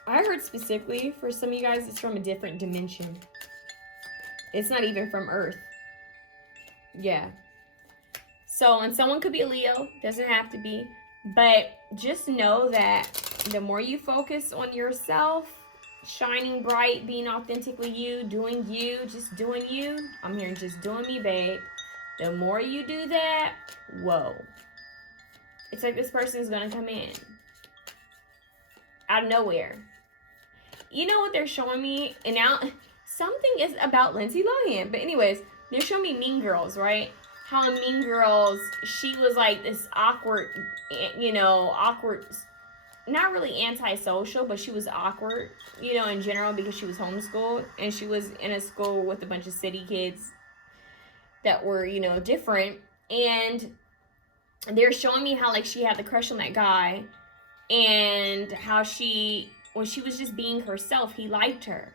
I heard specifically for some of you guys, it's from a different dimension. It's not even from Earth. Yeah. So, and someone could be a Leo, doesn't have to be, but just know that the more you focus on yourself, shining bright, being authentically you, just doing you. I'm hearing just doing me, babe. The more you do that, whoa. It's like this person's gonna come in out of nowhere. You know what they're showing me? And now something is about Lindsay Lohan. But anyways, they're showing me Mean Girls, right? How in Mean Girls, she was like this awkward, not really antisocial, but she was awkward, in general, because she was homeschooled. And she was in a school with a bunch of city kids that were, different. And they're showing me how, like, she had the crush on that guy. And how when she was just being herself, he liked her.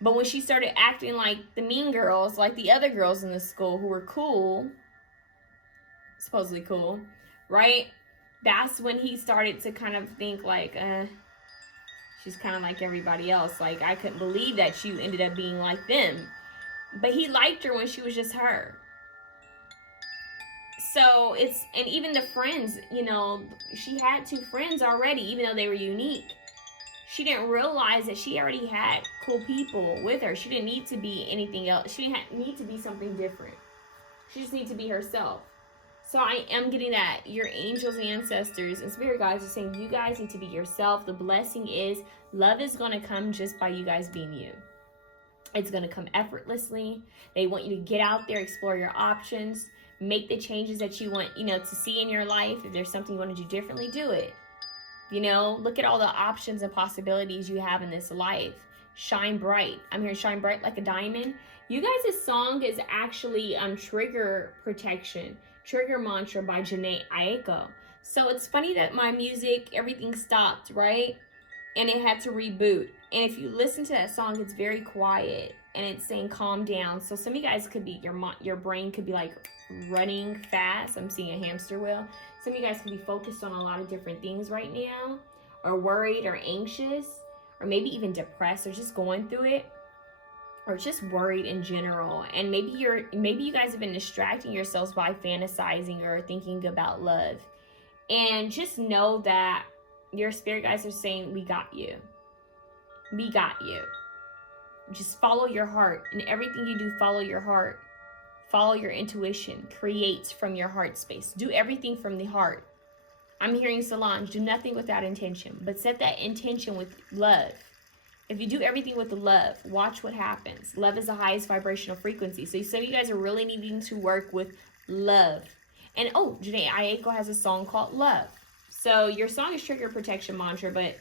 But when she started acting like the mean girls, like the other girls in the school who were cool, supposedly cool, right? That's when he started to kind of think like, she's kind of like everybody else. Like, I couldn't believe that she ended up being like them. But he liked her when she was just her. So and even the friends, she had 2 friends already, even though they were unique. She didn't realize that she already had cool people with her. She didn't need to be anything else. She didn't need to be something different. She just needed to be herself. So I am getting that your angels, ancestors, and spirit guides are saying you guys need to be yourself. The blessing is love is going to come just by you guys being you. It's going to come effortlessly. They want you to get out there, explore your options, make the changes that you want, to see in your life. If there's something you want to do differently, do it. Look at all the options and possibilities you have in this life. Shine bright. I'm here to shine bright like a diamond. You guys' song is actually Trigger Protection, Trigger Mantra by Janae Aiko. So it's funny that my music, everything stopped, right? And it had to reboot. And if you listen to that song, it's very quiet. And it's saying calm down. So some of you guys could be, your brain could be like running fast. I'm seeing a hamster wheel. Some of you guys could be focused on a lot of different things right now. Or worried or anxious. Or maybe even depressed or just going through it. Or just worried in general. And maybe you guys have been distracting yourselves by fantasizing or thinking about love. And just know that your spirit guides are saying, we got you. We got you. Just follow your heart. In everything you do, follow your heart. Follow your intuition. Create from your heart space. Do everything from the heart. I'm hearing Solange, do nothing without intention. But set that intention with love. If you do everything with love, watch what happens. Love is the highest vibrational frequency. So some of you guys are really needing to work with love. And Janae Aiko has a song called Love. So your song is Trigger Protection Mantra, but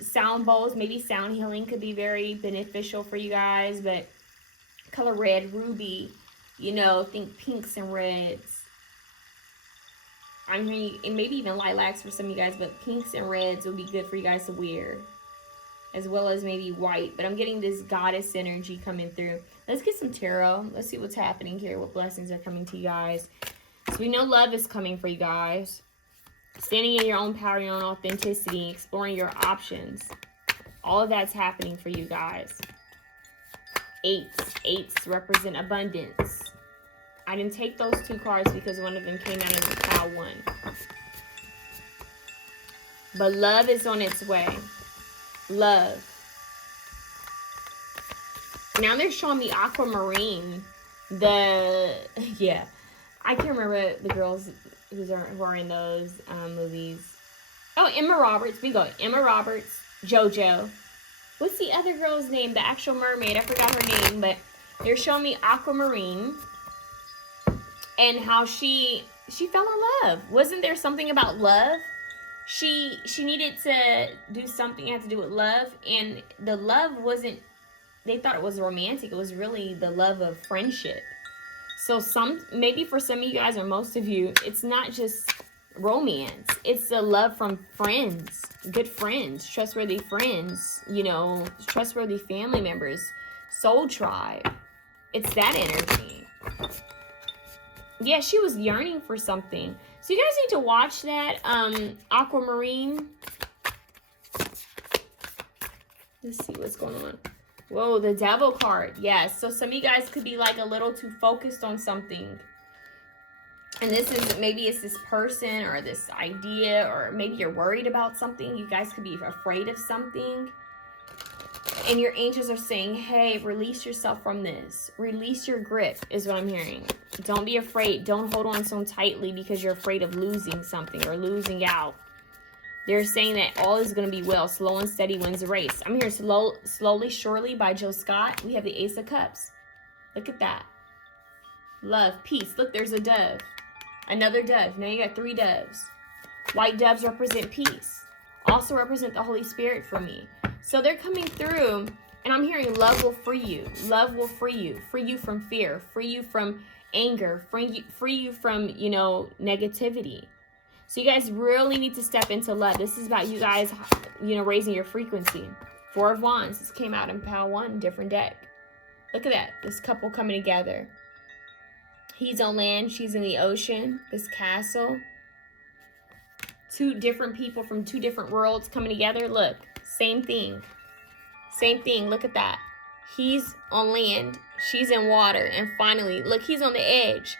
sound bowls, maybe sound healing could be very beneficial for you guys, but color red, ruby, think pinks and reds. I'm hearing, and maybe even lilacs for some of you guys, but pinks and reds would be good for you guys to wear, as well as maybe white. But I'm getting this goddess energy coming through. Let's get some tarot. Let's see what's happening here, what blessings are coming to you guys. So we know love is coming for you guys. Standing in your own power, your own authenticity, exploring your options. All of that's happening for you guys. Eights represent abundance. I didn't take those 2 cards because one of them came out of the pile 1. But love is on its way. Love. Now they're showing me aquamarine. I can't remember the girls who are in those movies. Oh, Emma Roberts. We go. Emma Roberts, JoJo. What's the other girl's name? The actual mermaid. I forgot her name, but they're showing me aquamarine and how she fell in love. Wasn't there something about love? She needed to do something that had to do with love, and the love wasn't, they thought it was romantic. It was really the love of friendship. So maybe for some of you guys or most of you, it's not just romance. It's the love from friends, good friends, trustworthy friends, trustworthy family members, soul tribe. It's that energy. Yeah, she was yearning for something. So you guys need to watch that aquamarine. Let's see what's going on. Whoa, the Devil card. Yes. So some of you guys could be like a little too focused on something. And this is, maybe it's this person or this idea, or maybe you're worried about something. You guys could be afraid of something. And your angels are saying, hey, release yourself from this. Release your grip is what I'm hearing. Don't be afraid. Don't hold on so tightly because you're afraid of losing something or losing out. They're saying that all is going to be well. Slow and steady wins the race. I'm here, Slowly, Surely by Jill Scott. We have the Ace of Cups. Look at that. Love, peace. Look, there's a dove. Another dove. Now you got 3 doves. White doves represent peace. Also represent the Holy Spirit for me. So they're coming through, and I'm hearing love will free you. Love will free you. Free you from fear. Free you from anger. Free you from, you know, negativity. So you guys really need to step into love. This is about you guys, you know, raising your frequency. 4 of Wands. This came out in Pile 1, different deck. Look at that. This couple coming together. He's on land. She's in the ocean. This castle. 2 different people from 2 different worlds coming together. Look. Same thing. Same thing. Look at that. He's on land. She's in water. And finally, look, he's on the edge.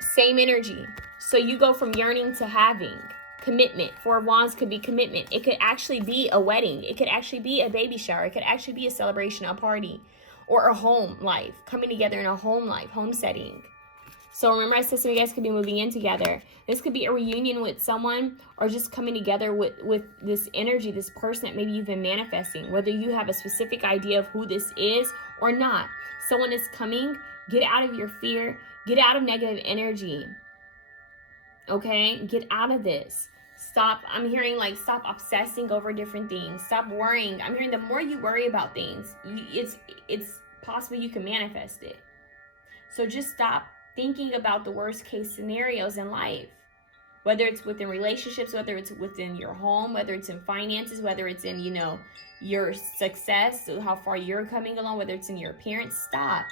Same energy. So you go from yearning to having. Commitment. 4 of Wands could be commitment. It could actually be a wedding. It could actually be a baby shower. It could actually be a celebration, a party, or a home life. Coming together in a home life, home setting. So remember I said some of you guys could be moving in together. This could be a reunion with someone, or just coming together with this energy, this person that maybe you've been manifesting. Whether you have a specific idea of who this is or not. Someone is coming. Get out of your fear. Get out of negative energy. Okay? Get out of this. Stop. I'm hearing like stop obsessing over different things. Stop worrying. I'm hearing the more you worry about things, it's possible you can manifest it. So just stop thinking about the worst case scenarios in life. Whether it's within relationships, whether it's within your home, whether it's in finances, whether it's in, you know, your success, how far you're coming along, whether it's in your appearance, stop.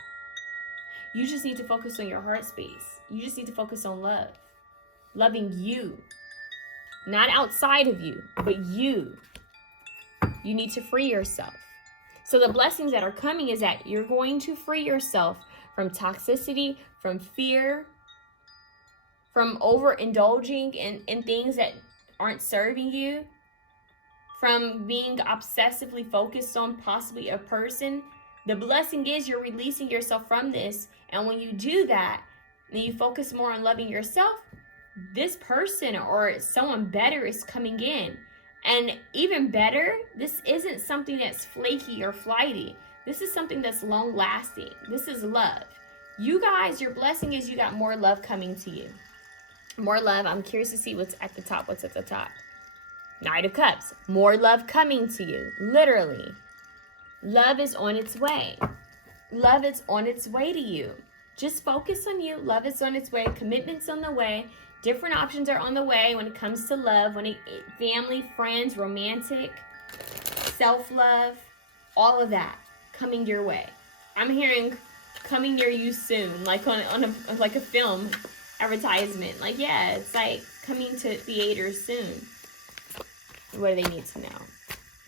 You just need to focus on your heart space. You just need to focus on love. Loving you. Not outside of you, but you. You need to free yourself. So the blessings that are coming is that you're going to free yourself from toxicity, from fear, from overindulging in things that aren't serving you, from being obsessively focused on possibly a person. The blessing is you're releasing yourself from this. And when you do that, and you focus more on loving yourself, this person or someone better is coming in. And even better, this isn't something that's flaky or flighty. This is something that's long lasting. This is love. You guys, your blessing is you got more love coming to you. More love. I'm curious to see what's at the top. What's at the top? Knight of Cups. More love coming to you. Literally. Love is on its way. Love is on its way to you. Just focus on you. Love is on its way. Commitment's on the way. Different options are on the way when it comes to love. Family, friends, romantic, self-love, all of that coming your way. I'm hearing coming near you soon, like on a film advertisement. Like, yeah, it's like coming to theaters soon. What do they need to know?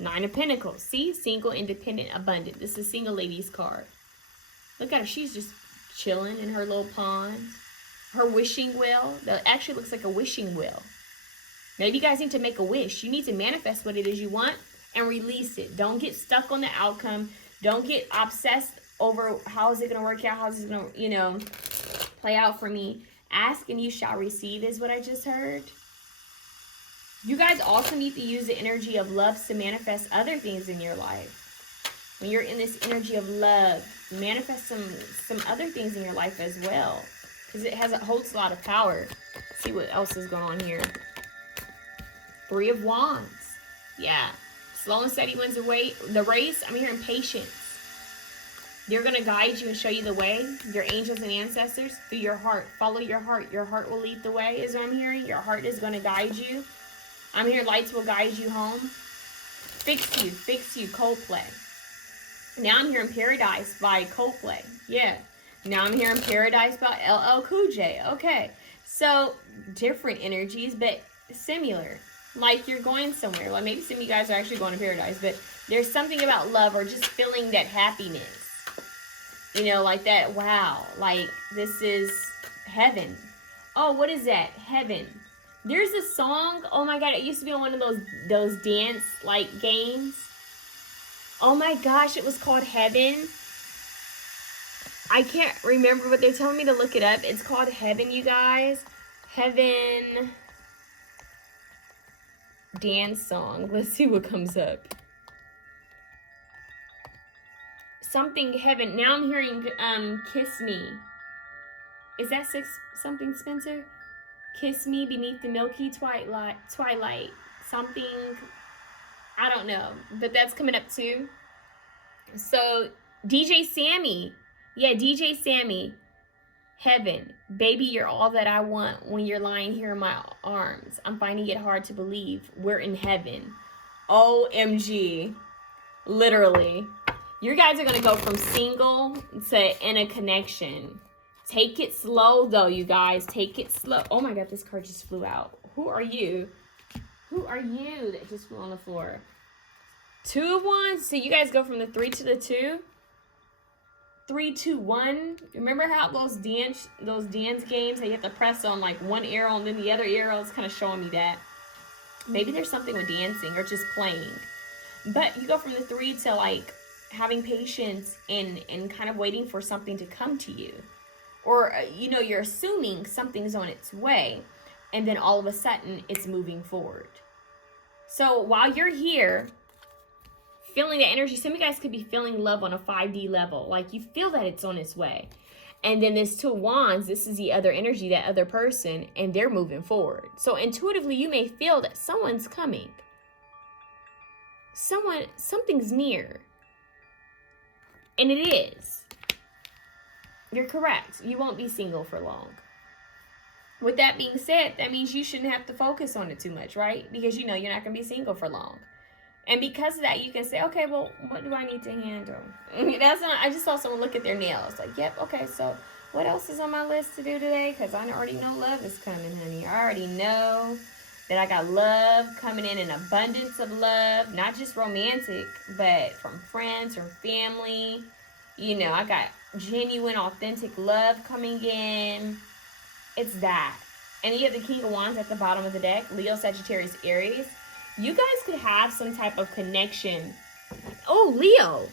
9 of Pentacles. See? Single, independent, abundant. This is single lady's card. Look at her. She's just chilling in her little pond. Her wishing wheel. That actually looks like a wishing wheel. Maybe you guys need to make a wish. You need to manifest what it is you want and release it. Don't get stuck on the outcome. Don't get obsessed over how is it going to work out. How is it going to, you know, play out for me. Ask and you shall receive is what I just heard. You guys also need to use the energy of love to manifest other things in your life. When you're in this energy of love, manifest some other things in your life as well. Because it holds a lot of power. Let's see what else is going on here. 3 of Wands. Yeah. Slow and steady wins the race. I'm hearing patience. They're going to guide you and show you the way. Your angels and ancestors through your heart. Follow your heart. Your heart will lead the way is what I'm hearing. Your heart is going to guide you. I'm hearing lights will guide you home. Fix you, Coldplay. Now I'm hearing Paradise by Coldplay. Yeah. Now I'm hearing Paradise by LL Cool J. Okay. So different energies, but similar. like you're going somewhere. Well, maybe some of you guys are actually going to paradise, but there's something about love or just feeling that happiness. You know, like that, wow, like this is heaven. Oh, what is that? Heaven. There's a song, oh my god, it used to be on one of those dance like games. Oh my gosh, it was called Heaven. I can't remember, but they're telling me to look it up. It's called Heaven, you guys. Heaven dance song. Let's see what comes up. Something heaven. Now I'm hearing Kiss Me. Is that something, Spencer? Kiss Me beneath the milky twilight. Something, I don't know. But that's coming up too. So, DJ Sammy. Yeah, DJ Sammy. Heaven. Baby, you're all that I want when you're lying here in my arms. I'm finding it hard to believe we're in heaven. OMG. Literally. You guys are going to go from single to in a connection. Take it slow, though, you guys. Take it slow. Oh, my God, this card just flew out. Who are you? Who are you that just flew on the floor? 2 of Wands. So you guys go from the 3 to the 2. 3, 2, 1. Remember how those dance games, you have to press on like one arrow and then the other arrow is kind of showing me that. Maybe there's something with dancing or just playing. But you go from the 3 to like having patience and kind of waiting for something to come to you. Or, you know, you're assuming something's on its way. And then all of a sudden, it's moving forward. So while you're here, feeling that energy, some of you guys could be feeling love on a 5D level. Like you feel that it's on its way. And then this 2 of Wands, this is the other energy, that other person, and they're moving forward. So intuitively, you may feel that someone's coming. Something's near. And it is. You're correct. You won't be single for long. With that being said, that means you shouldn't have to focus on it too much, right? Because you know you're not going to be single for long. And because of that, you can say, okay, well, what do I need to handle? I just saw someone look at their nails. Like, yep, okay, so what else is on my list to do today? Because I already know love is coming, honey. I already know that I got love coming in an abundance of love. Not just romantic, but from friends, from family. You know, I got genuine, authentic love coming in. It's that. And you have the King of Wands at the bottom of the deck. Leo, Sagittarius, Aries. You guys could have some type of connection. Oh, Leo.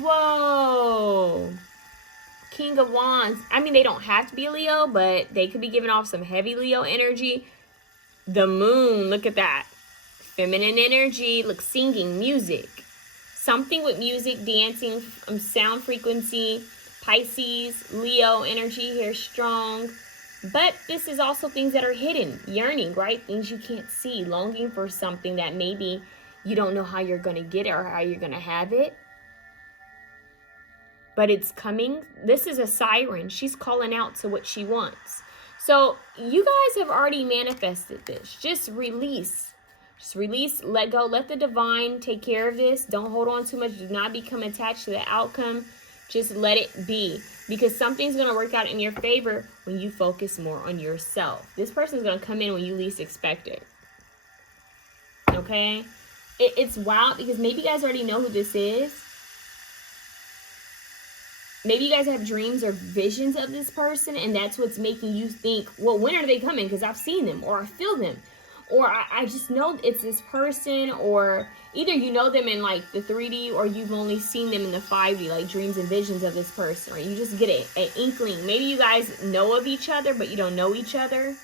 Whoa. King of Wands. I mean, they don't have to be a Leo, but they could be giving off some heavy Leo energy. The moon. Look at that. Feminine energy. Look, singing, music. Something with music, dancing, sound frequency. Pisces, Leo energy here strong. But this is also things that are hidden, yearning, right? Things you can't see, longing for something that maybe you don't know how you're going to get it or how you're going to have it. But it's coming. This is a siren. She's calling out to what she wants. So you guys have already manifested this. Just release. Just release, let go, let the divine take care of this. Don't hold on too much. Do not become attached to the outcome. Just let it be. Because something's going to work out in your favor when you focus more on yourself. This person's going to come in when you least expect it. Okay? It's wild because maybe you guys already know who this is. Maybe you guys have dreams or visions of this person, and that's what's making you think, well, when are they coming? Because I've seen them, or I feel them, or I just know it's this person, or either you know them in like the 3D, or you've only seen them in the 5D, like dreams and visions of this person, or you just get an inkling. Maybe you guys know of each other, but you don't know each other,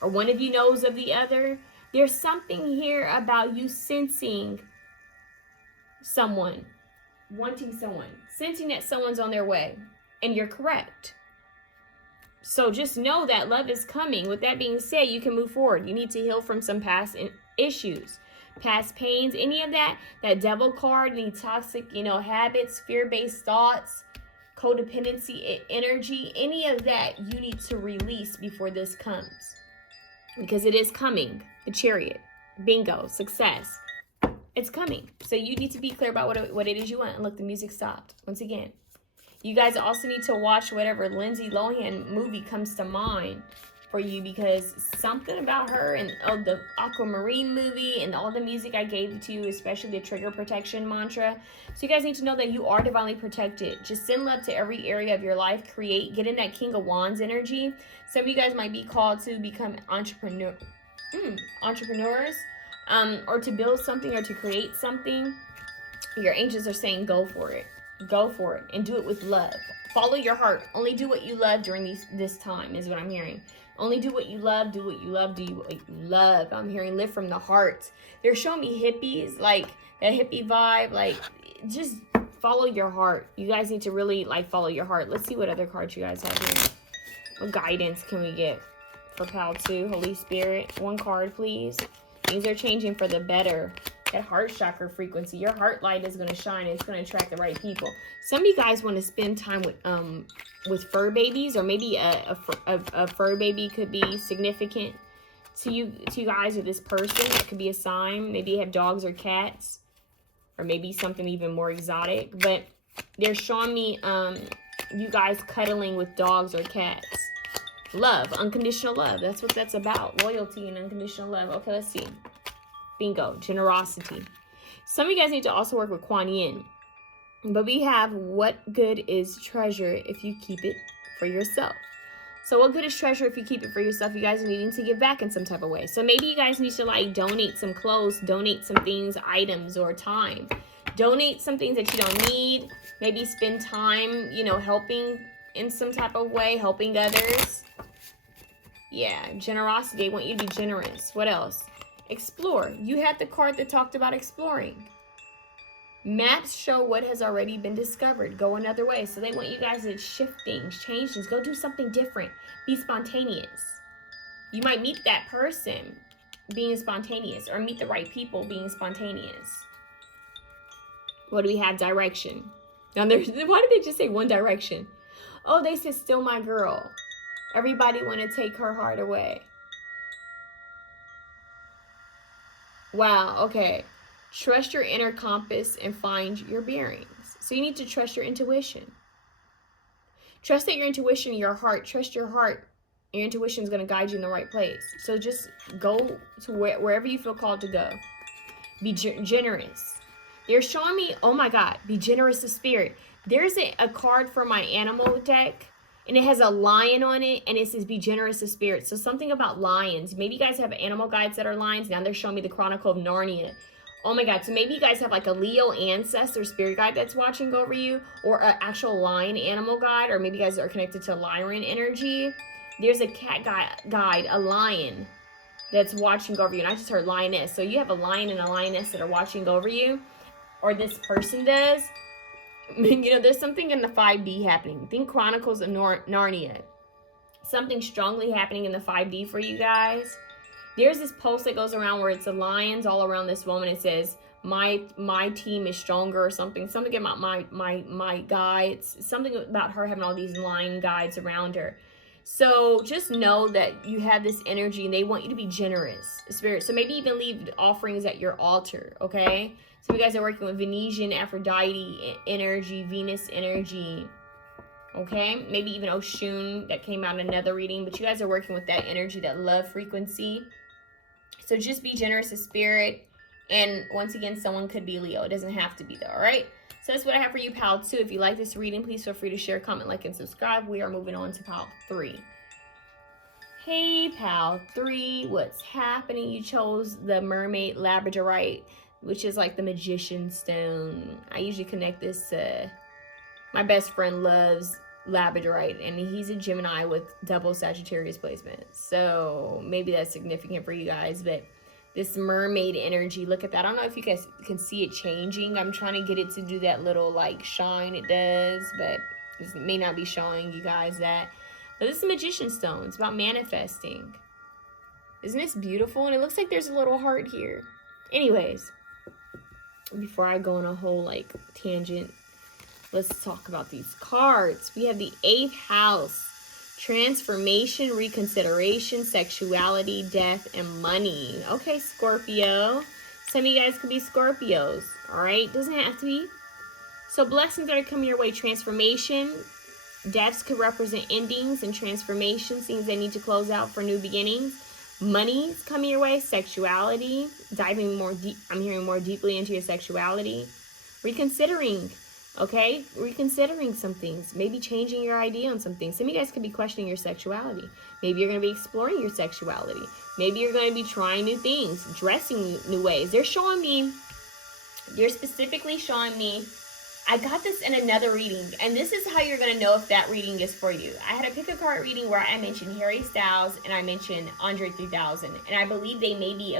or one of you knows of the other. There's something here about you sensing someone, wanting someone, sensing that someone's on their way, and you're correct. So just know that love is coming. With that being said, you can move forward. You need to heal from some past issues, past pains, any of that devil card, any toxic, habits, fear-based thoughts, codependency energy, any of that you need to release before this comes. Because it is coming. The Chariot. Bingo. Success. It's coming. So you need to be clear about what it is you want. And look, the music stopped. Once again. You guys also need to watch whatever Lindsay Lohan movie comes to mind for you, because something about her and the Aquamarine movie and all the music I gave to you, especially the trigger protection mantra. So you guys need to know that you are divinely protected. Just send love to every area of your life. Get in that King of Wands energy. Some of you guys might be called to become entrepreneurs, or to build something or to create something. Your angels are saying go for it. Go for it and do it with love. Follow your heart. Only do what you love during this time is what I'm hearing. Only do what you love. Do what you love. Do what you love. I'm hearing live from the heart. They're showing me hippies, like that hippie vibe. Like, just follow your heart. You guys need to really like follow your heart. Let's see what other cards you guys have here. What guidance can we get for Pal 2? Holy Spirit. One card, please. Things are changing for the better. That heart chakra frequency, your heart light is going to shine. It's going to attract the right people. Some of you guys want to spend time with fur babies, or maybe a fur baby could be significant to you guys, or this person. That could be a sign. Maybe you have dogs or cats, or maybe something even more exotic. But they're showing me you guys cuddling with dogs or cats. Love, unconditional love. That's what that's about. Loyalty and unconditional love. Okay, let's see. Bingo. Generosity. Some of you guys need to also work with Kuan Yin. But we have, what good is treasure if you keep it for yourself? So what good is treasure if you keep it for yourself? You guys are needing to give back in some type of way. So maybe you guys need to like donate some clothes, donate some things, items, or time. Donate some things that you don't need. Maybe spend time, you know, helping in some type of way, helping others. Yeah, generosity. I want you to be generous. What else? Explore. You had the card that talked about exploring. Maps show what has already been discovered. Go another way. So they want you guys to shift things, change things, go do something different. Be spontaneous. You might meet that person being spontaneous, or meet the right people being spontaneous. What do we have? Direction. Now, why did they just say one direction? Oh, they said still my girl. Everybody want to take her heart away. Wow, okay. Trust your inner compass and find your bearings. So you need to trust your intuition. Trust that your intuition, your heart, trust your heart. Your intuition is going to guide you in the right place. So just go to wherever you feel called to go. Be generous. They're showing me, oh my God, be generous of spirit. There's a card for my animal deck, and it has a lion on it, and it says be generous of spirit. So something about lions. Maybe you guys have animal guides that are lions. Now they're showing me the Chronicle of Narnia. Oh my God. So maybe you guys have like a Leo ancestor spirit guide that's watching over you, or an actual lion animal guide, or maybe you guys are connected to Lyran energy. There's a cat guide, a lion that's watching over you. And I just heard lioness. So you have a lion and a lioness that are watching over you, or this person does. You know, there's something in the 5D happening. Think Chronicles of Narnia. Something strongly happening in the 5D for you guys. There's this post that goes around where it's the lions all around this woman. It says, my team is stronger, or something. Something about my guides. Something about her having all these lion guides around her. So just know that you have this energy, and they want you to be generous, spirit. So maybe even leave offerings at your altar, okay? So you guys are working with Venusian, Aphrodite energy, Venus energy, okay? Maybe even Oshun that came out in another reading. But you guys are working with that energy, that love frequency. So just be generous of spirit. And once again, someone could be Leo. It doesn't have to be though, all right? So that's what I have for you, Pal 2. If you like this reading, please feel free to share, comment, like, and subscribe. We are moving on to Pal 3. Hey, Pal 3, what's happening? You chose the Mermaid Labradorite, which is like the magician stone. I usually connect this to, my best friend loves Labradorite, and he's a Gemini with double Sagittarius placement. So maybe that's significant for you guys, but this mermaid energy, look at that. I don't know if you guys can see it changing. I'm trying to get it to do that little like shine it does, but it may not be showing you guys that. But this is magician stone. It's about manifesting. Isn't this beautiful? And it looks like there's a little heart here. Anyways, before I go on a whole like tangent, let's talk about these cards. We have the 8th house. Transformation, reconsideration, sexuality, death, and money. Okay, Scorpio. Some of you guys could be Scorpios. All right, doesn't have to be. So blessings are coming your way. Transformation. Deaths could represent endings and transformations, things that need to close out for new beginnings. Money's coming your way. Sexuality, diving more deep. I'm hearing more deeply into your sexuality. Reconsidering, okay? Reconsidering some things. Maybe changing your idea on some things. Some of you guys could be questioning your sexuality. Maybe you're going to be exploring your sexuality. Maybe you're going to be trying new things, dressing new ways. They're specifically showing me, I got this in another reading, and this is how you're going to know if that reading is for you. I had a pick a card reading where I mentioned Harry Styles and I mentioned Andre 3000, and I believe they may be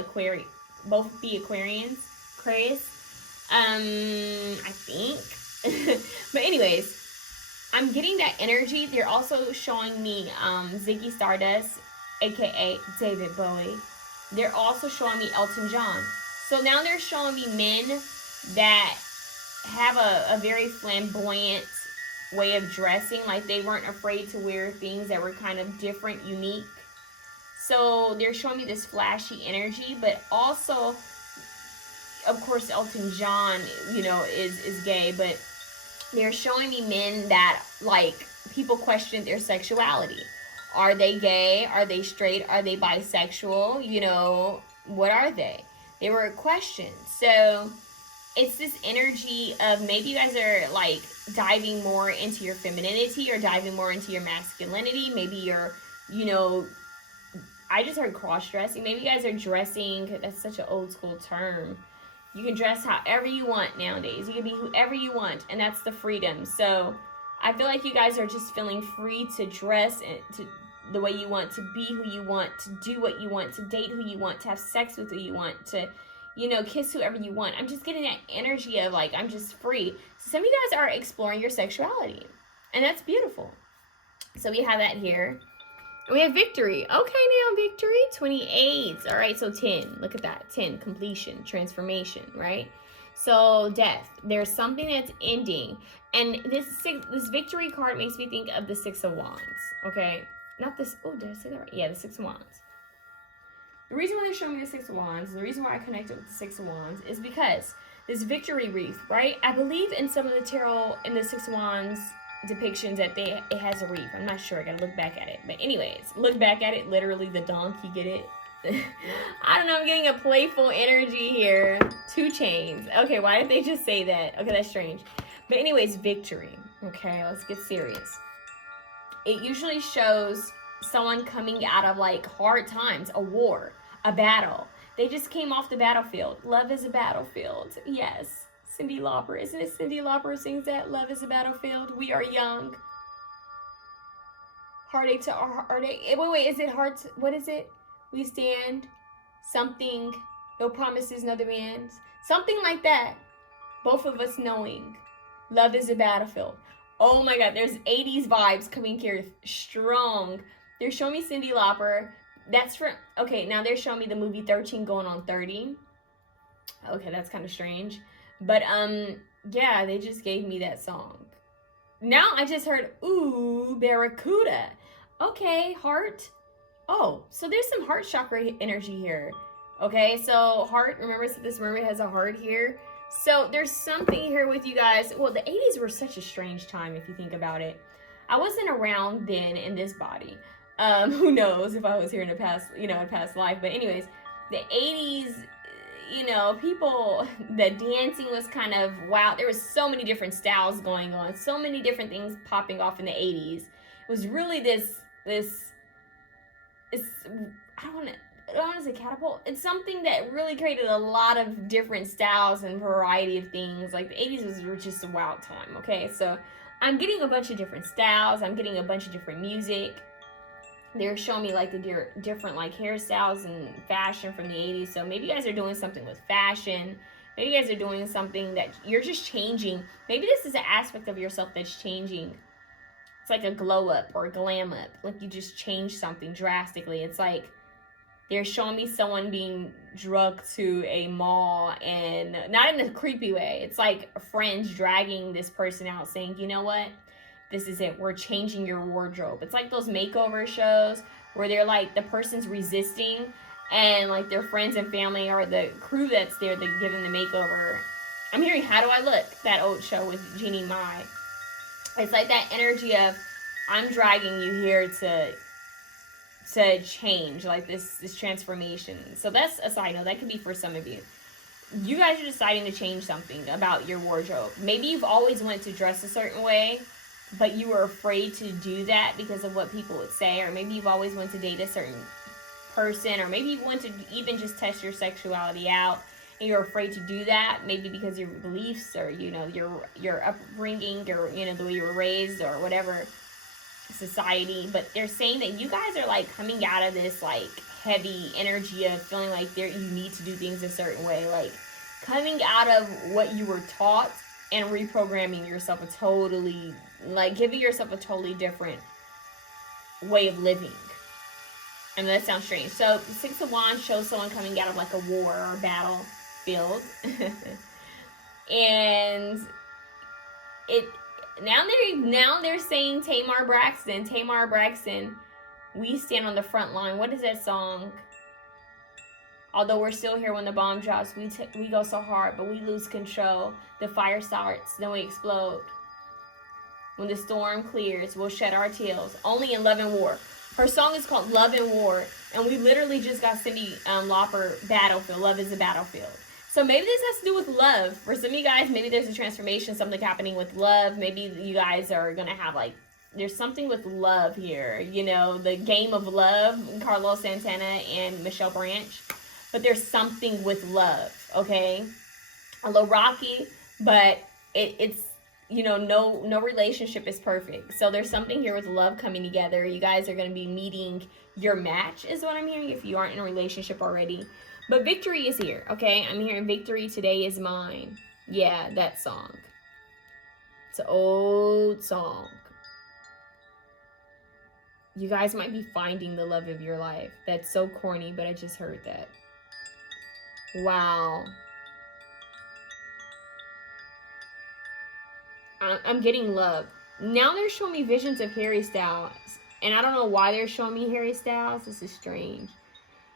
both be Aquarians. I think. But anyways, I'm getting that energy. They're also showing me Ziggy Stardust, aka David Bowie. They're also showing me Elton John. So now they're showing me men that have a very flamboyant way of dressing. Like they weren't afraid to wear things that were kind of different, unique. So they're showing me this flashy energy, but also, of course, Elton John, is gay, but they're showing me men that, like, people question their sexuality. Are they gay? Are they straight? Are they bisexual? What are they? They were questions. So it's this energy of maybe you guys are, like, diving more into your femininity or diving more into your masculinity. Maybe you're, I just heard cross-dressing. Maybe you guys are dressing, that's such an old school term. You can dress however you want nowadays. You can be whoever you want, and that's the freedom. So I feel like you guys are just feeling free to dress to the way you want, to be who you want, to do what you want, to date who you want, to have sex with who you want, to, kiss whoever you want. I'm just getting that energy of, like, I'm just free. So some of you guys are exploring your sexuality, and that's beautiful. So we have that here. We have victory. Okay, now victory, 28. All right, so 10. Look at that. 10, completion, transformation, right? So death. There's something that's ending. And this victory card makes me think of the Six of Wands, okay? Not this. Oh, did I say that right? Yeah, the Six of Wands. The reason why they're showing me the Six of Wands, and the reason why I connected with the Six of Wands is because this victory wreath, right? I believe in some of the tarot in the Six of Wands depictions that it has a wreath. I'm not sure. I gotta look back at it. But anyways, look back at it. Literally the donkey, get it? I don't know. I'm getting a playful energy here. 2 chains. Okay, why did they just say that? Okay, that's strange. But anyways, victory. Okay, let's get serious. It usually shows someone coming out of, like, hard times, a war, a battle. They just came off the battlefield. Love is a battlefield. Yes. Cyndi Lauper. Isn't it Cyndi Lauper sings that? Love is a battlefield. We are young. Heartache to heartache. Wait, is it hard to, what is it? We stand. Something. No promises, no demands. Something like that. Both of us knowing. Love is a battlefield. Oh my God, there's 80s vibes coming here strong. They're showing me Cyndi Lauper. That's from, okay, now they're showing me the movie 13 going on 30. Okay, that's kind of strange. But, yeah, they just gave me that song. Now I just heard, ooh, Barracuda. Okay, heart. Oh, so there's some heart chakra energy here. Okay, so heart, remember this mermaid has a heart here. So there's something here with you guys. Well, the 80s were such a strange time if you think about it. I wasn't around then in this body. Who knows if I was here in a past life. But anyways, the 80s, people, the dancing was kind of wow. There was so many different styles going on, so many different things popping off in the 80s. It was really this I don't want to say catapult. It's something that really created a lot of different styles and variety of things. Like the 80s was just a wild time. Okay, so I'm getting a bunch of different styles. I'm getting a bunch of different music. They're showing me like the different like hairstyles and fashion from the 80s. So maybe you guys are doing something with fashion. Maybe you guys are doing something that you're just changing. Maybe this is an aspect of yourself that's changing. It's like a glow up or a glam up. Like you just change something drastically. It's like they're showing me someone being drugged to a mall, and not in a creepy way. It's like friends dragging this person out saying, you know what? This is it. We're changing your wardrobe. It's like those makeover shows where they're like the person's resisting and like their friends and family or the crew that's there that give them the makeover. I'm hearing How Do I Look? That old show with Jeannie Mai. It's like that energy of I'm dragging you here to change, like this transformation. So that's a side note. That could be for some of you. You guys are deciding to change something about your wardrobe. Maybe you've always wanted to dress a certain way, but you were afraid to do that because of what people would say, or maybe you've always wanted to date a certain person, or maybe you want to even just test your sexuality out and you're afraid to do that, maybe because your beliefs, or your upbringing, or the way you were raised, or whatever society. But they're saying that you guys are like coming out of this like heavy energy of feeling like you need to do things a certain way, like coming out of what you were taught and reprogramming yourself a totally, like giving yourself a totally different way of living. And that sounds strange. So the Six of Wands shows someone coming out of like a war or battlefield. And it now they're saying Tamar Braxton, we stand on the front line. What is that song? Although we're still here when the bomb drops, we go so hard, but we lose control. The fire starts, then we explode. When the storm clears, we'll shed our tears. Only in love and war. Her song is called Love and War, and we literally just got Cyndi Lauper, Battlefield. Love is a battlefield. So maybe this has to do with love. For some of you guys, maybe there's a transformation, something happening with love. Maybe you guys are going to have like, there's something with love here. The game of love, Carlos Santana and Michelle Branch. But there's something with love, okay? A little rocky, but it's no relationship is perfect. So there's something here with love coming together. You guys are going to be meeting your match, is what I'm hearing, if you aren't in a relationship already. But victory is here, okay? I'm hearing victory today is mine. Yeah, that song. It's an old song. You guys might be finding the love of your life. That's so corny, but I just heard that. Wow. I'm getting love. Now they're showing me visions of Harry Styles. And I don't know why they're showing me Harry Styles. This is strange.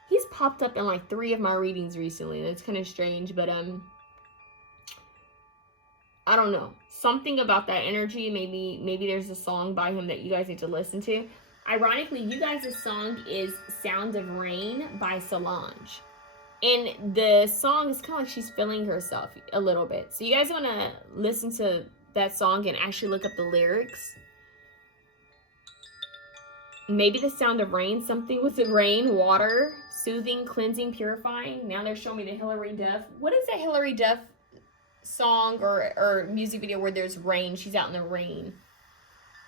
He's popped up in like 3 of my readings recently. That's kind of strange, but I don't know. Something about that energy. Maybe there's a song by him that you guys need to listen to. Ironically, you guys' song is Sound of Rain by Solange. And the song is kind of like she's feeling herself a little bit. So you guys want to listen to that song and actually look up the lyrics. Maybe the sound of rain, something with the rain, water, soothing, cleansing, purifying. Now they're showing me the Hilary Duff. What is that Hilary Duff song or music video where there's rain? She's out in the rain.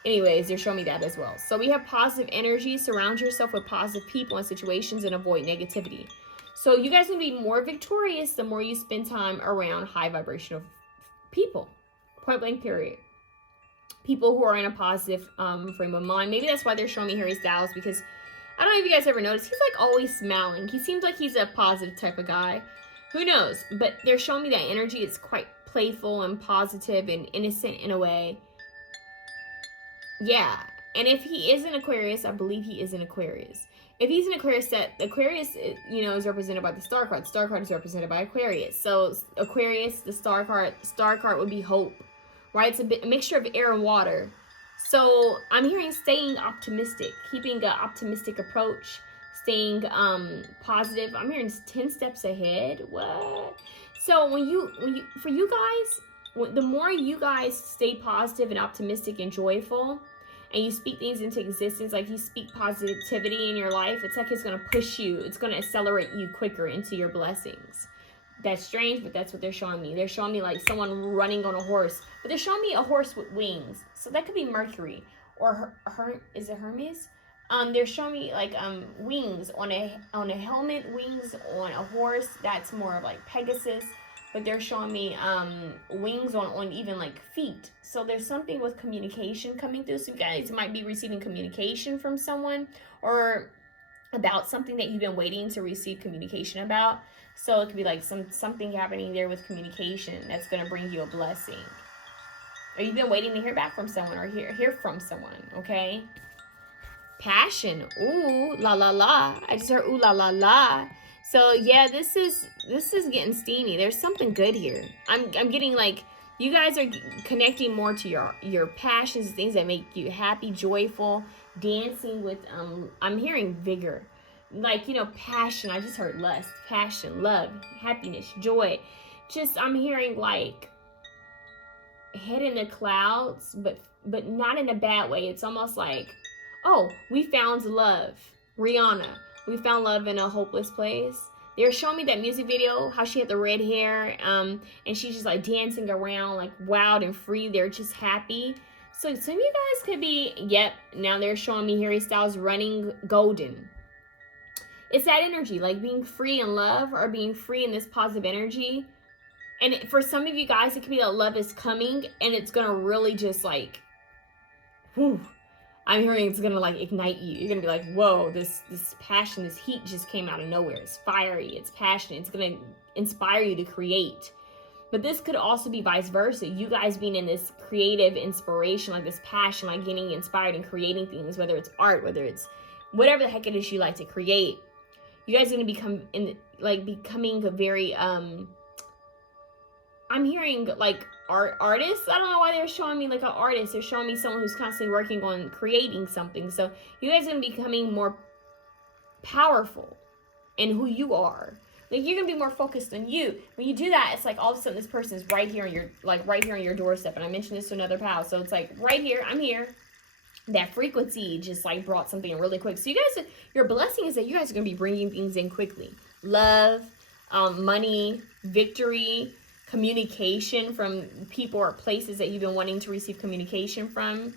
Anyways, they're showing me that as well. So we have positive energy. Surround yourself with positive people and situations and avoid negativity. So you guys can be more victorious the more you spend time around high vibrational people. Point blank, period. People who are in a positive frame of mind. Maybe that's why they're showing me Harry Styles, because I don't know if you guys ever noticed, he's like always smiling. He seems like he's a positive type of guy. Who knows? But they're showing me that energy. It's quite playful and positive and innocent in a way. Yeah. And if he is an Aquarius, I believe he is an Aquarius. If he's an Aquarius, that Aquarius, is represented by the star card. The star card is represented by Aquarius. So Aquarius, the star card would be hope, right? It's a mixture of air and water. So I'm hearing staying optimistic, keeping an optimistic approach, staying positive. I'm hearing 10 steps ahead. What? So for you guys, the more you guys stay positive and optimistic and joyful, and you speak things into existence, like you speak positivity in your life, it's like it's going to push you. It's going to accelerate you quicker into your blessings. That's strange, but that's what they're showing me. They're showing me like someone running on a horse, but they're showing me a horse with wings. So that could be Mercury, or is it Hermes? They're showing me like wings on a helmet, wings on a horse. That's more of like Pegasus. But they're showing me wings on even like feet. So there's something with communication coming through. So you guys might be receiving communication from someone, or about something that you've been waiting to receive communication about. So it could be like something happening there with communication that's going to bring you a blessing. Or you've been waiting to hear back from someone, or hear from someone, okay? Passion. Ooh, la la la. I just heard ooh la la la. So yeah, this is getting steamy. There's something good here. I'm getting like You guys are connecting more to your passions, things that make you happy, joyful, dancing with, I'm hearing vigor. Like, you know, passion. I just heard lust, passion, love, happiness, joy. Just, I'm hearing like head in the clouds, but not in a bad way. It's almost like, oh, we found love. Rihanna, we found love in a hopeless place. They're showing me that music video, how she had the red hair, and she's just like dancing around, like wild and free. They're just happy. So some of you guys could be, yep, now they're showing me Harry Styles running golden. It's that energy, like being free in love or being free in this positive energy. And for some of you guys, it could be that love is coming and it's going to really just like, whew, I'm hearing it's going to like ignite you. You're going to be like, whoa, this passion, this heat just came out of nowhere. It's fiery, it's passionate, it's going to inspire you to create. But this could also be vice versa. You guys being in this creative inspiration, like this passion, like getting inspired and creating things, whether it's art, whether it's whatever the heck it is you like to create. You guys are going to becoming a very, I'm hearing like artists. I don't know why they're showing me like an artist. They're showing me someone who's constantly working on creating something. So you guys are going to be becoming more powerful in who you are. Like you're going to be more focused on you. When you do that, it's like all of a sudden this person is right here on your doorstep. And I mentioned this to another pal. So it's like right here, I'm here. That frequency just like brought something in really quick. So you guys, your blessing is that you guys are going to be bringing things in quickly. Love, money, victory, communication from people or places that you've been wanting to receive communication from.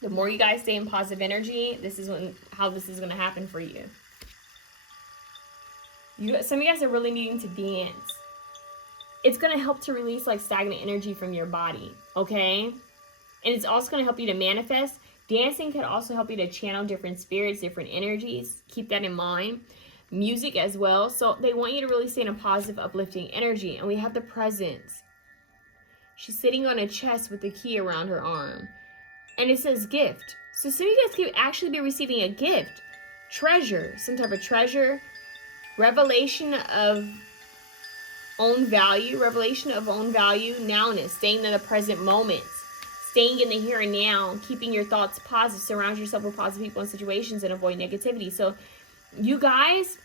The more you guys stay in positive energy, this is how this is going to happen for you. Some of you guys are really needing to dance. It's going to help to release like stagnant energy from your body, okay? And it's also going to help you to manifest. Dancing could also help you to channel different spirits, different energies. Keep that in mind. Music as well. So they want you to really stay in a positive, uplifting energy. And we have the presence. She's sitting on a chest with the key around her arm. And it says gift. So some of you guys could actually be receiving a gift. Treasure. Some type of treasure. Revelation of own value. Revelation of own value. Nowness. Staying in the present moment. Staying in the here and now, keeping your thoughts positive, surround yourself with positive people and situations, and avoid negativity. So you guys,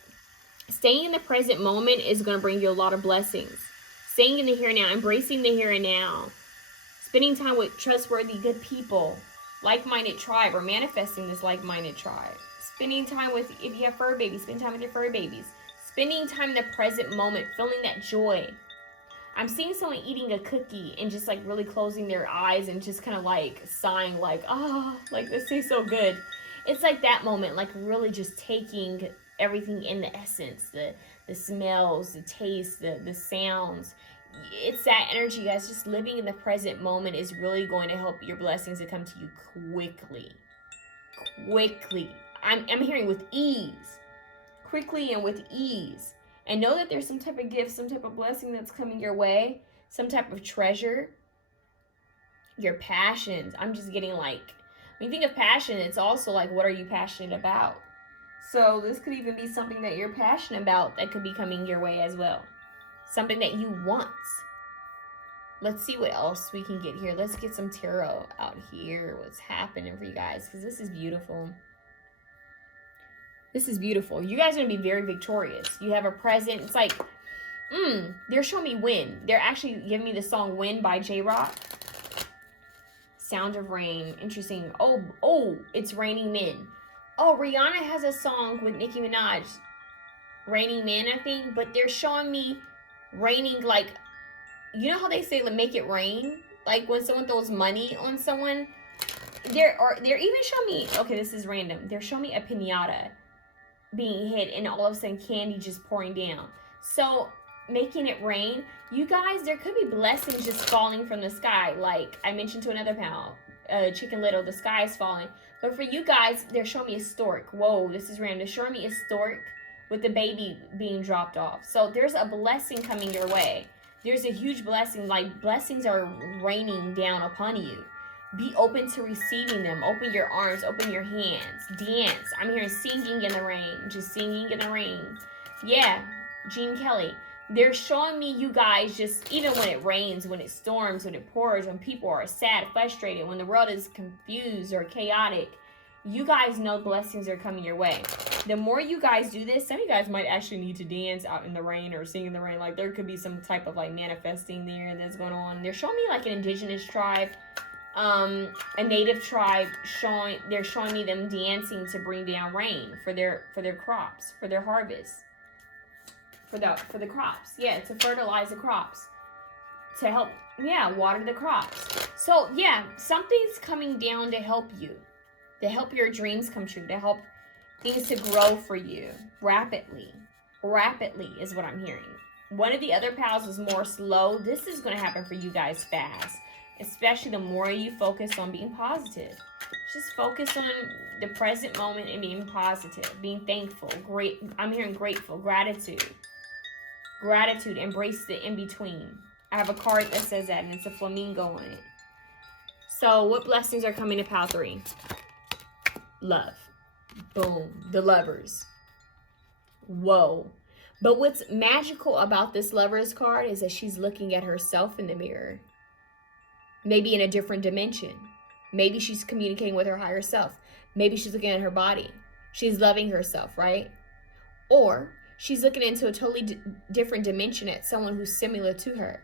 staying in the present moment is going to bring you a lot of blessings. Staying in the here and now, embracing the here and now, spending time with trustworthy, good people, like-minded tribe, or manifesting this like-minded tribe. Spending time with, if you have fur babies, spend time with your fur babies. Spending time in the present moment, feeling that joy. I'm seeing someone eating a cookie and just like really closing their eyes and just kind of like sighing like, oh, like this tastes so good. It's like that moment, like really just taking everything in the essence, the smells, the taste, the sounds. It's that energy, guys. Just living in the present moment is really going to help your blessings to come to you quickly. Quickly. I'm hearing with ease. Quickly and with ease. And know that there's some type of gift, some type of blessing that's coming your way. Some type of treasure. Your passions. I'm just getting like, when you think of passion, it's also like, what are you passionate about? So this could even be something that you're passionate about that could be coming your way as well. Something that you want. Let's see what else we can get here. Let's get some tarot out here. What's happening for you guys? Because this is beautiful. This is beautiful. You guys are going to be very victorious. You have a present. It's like, they're showing me Win. They're actually giving me the song Win by J-Rock. Sound of Rain. Interesting. Oh, it's Raining Men. Oh, Rihanna has a song with Nicki Minaj. Raining Men, I think. But they're showing me raining, like, you know how they say, like, make it rain? Like, when someone throws money on someone. They're even showing me, okay, this is random. They're showing me a piñata being hit and all of a sudden candy just pouring down. So making it rain, you guys, there could be blessings just falling from the sky. Like I mentioned to another pal, Chicken Little, the sky is falling. But for you guys, they're showing me a stork. Whoa, this is random. They're showing me a stork with the baby being dropped off. So there's a blessing coming your way. There's a huge blessing. Like blessings are raining down upon you. Be open to receiving them. Open your arms. Open your hands. Dance. I'm hearing singing in the rain. Just singing in the rain. Yeah. Gene Kelly. they're showing me you guys just, even when it rains, when it storms, when it pours, when people are sad, frustrated, when the world is confused or chaotic, you guys know blessings are coming your way. The more you guys do this, some of you guys might actually need to dance out in the rain or sing in the rain. Like there could be some type of like manifesting there that's going on. They're showing me like an indigenous tribe, a native tribe, they're showing me them dancing to bring down rain for their crops, for their harvest. For the crops, yeah, to fertilize the crops, to help, yeah, water the crops. So yeah, something's coming down to help you, to help your dreams come true, to help things to grow for you rapidly is what I'm hearing. One of the other pals was more slow. This is going to happen for you guys fast, especially the more you focus on being positive. Just focus on the present moment and being positive, being thankful. Great, I'm hearing grateful, gratitude, embrace the in-between. I have a card that says that, and it's a flamingo on it. So what blessings are coming to pile 3? Love. Boom. The Lovers. Whoa. But what's magical about this Lovers card is that she's looking at herself in the mirror. Maybe in a different dimension. Maybe she's communicating with her higher self. Maybe she's looking at her body. She's loving herself, right? Or she's looking into a totally different dimension at someone who's similar to her.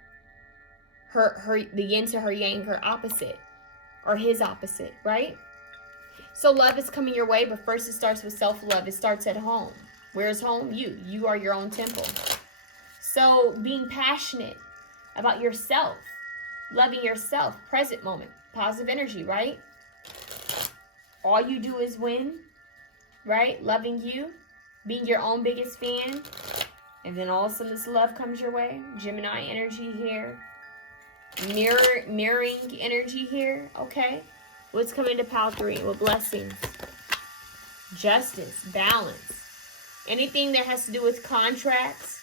The yin to her yang, her opposite, or his opposite, right? So love is coming your way, but first it starts with self-love. It starts at home. Where's home? You are your own temple. So being passionate about yourself, loving yourself, present moment, positive energy, right? All you do is win, right? Loving you, being your own biggest fan, and then all of a sudden this love comes your way. Gemini energy here, mirroring energy here. Okay, what's coming to pile 3? What blessings? Justice, balance, anything that has to do with contracts,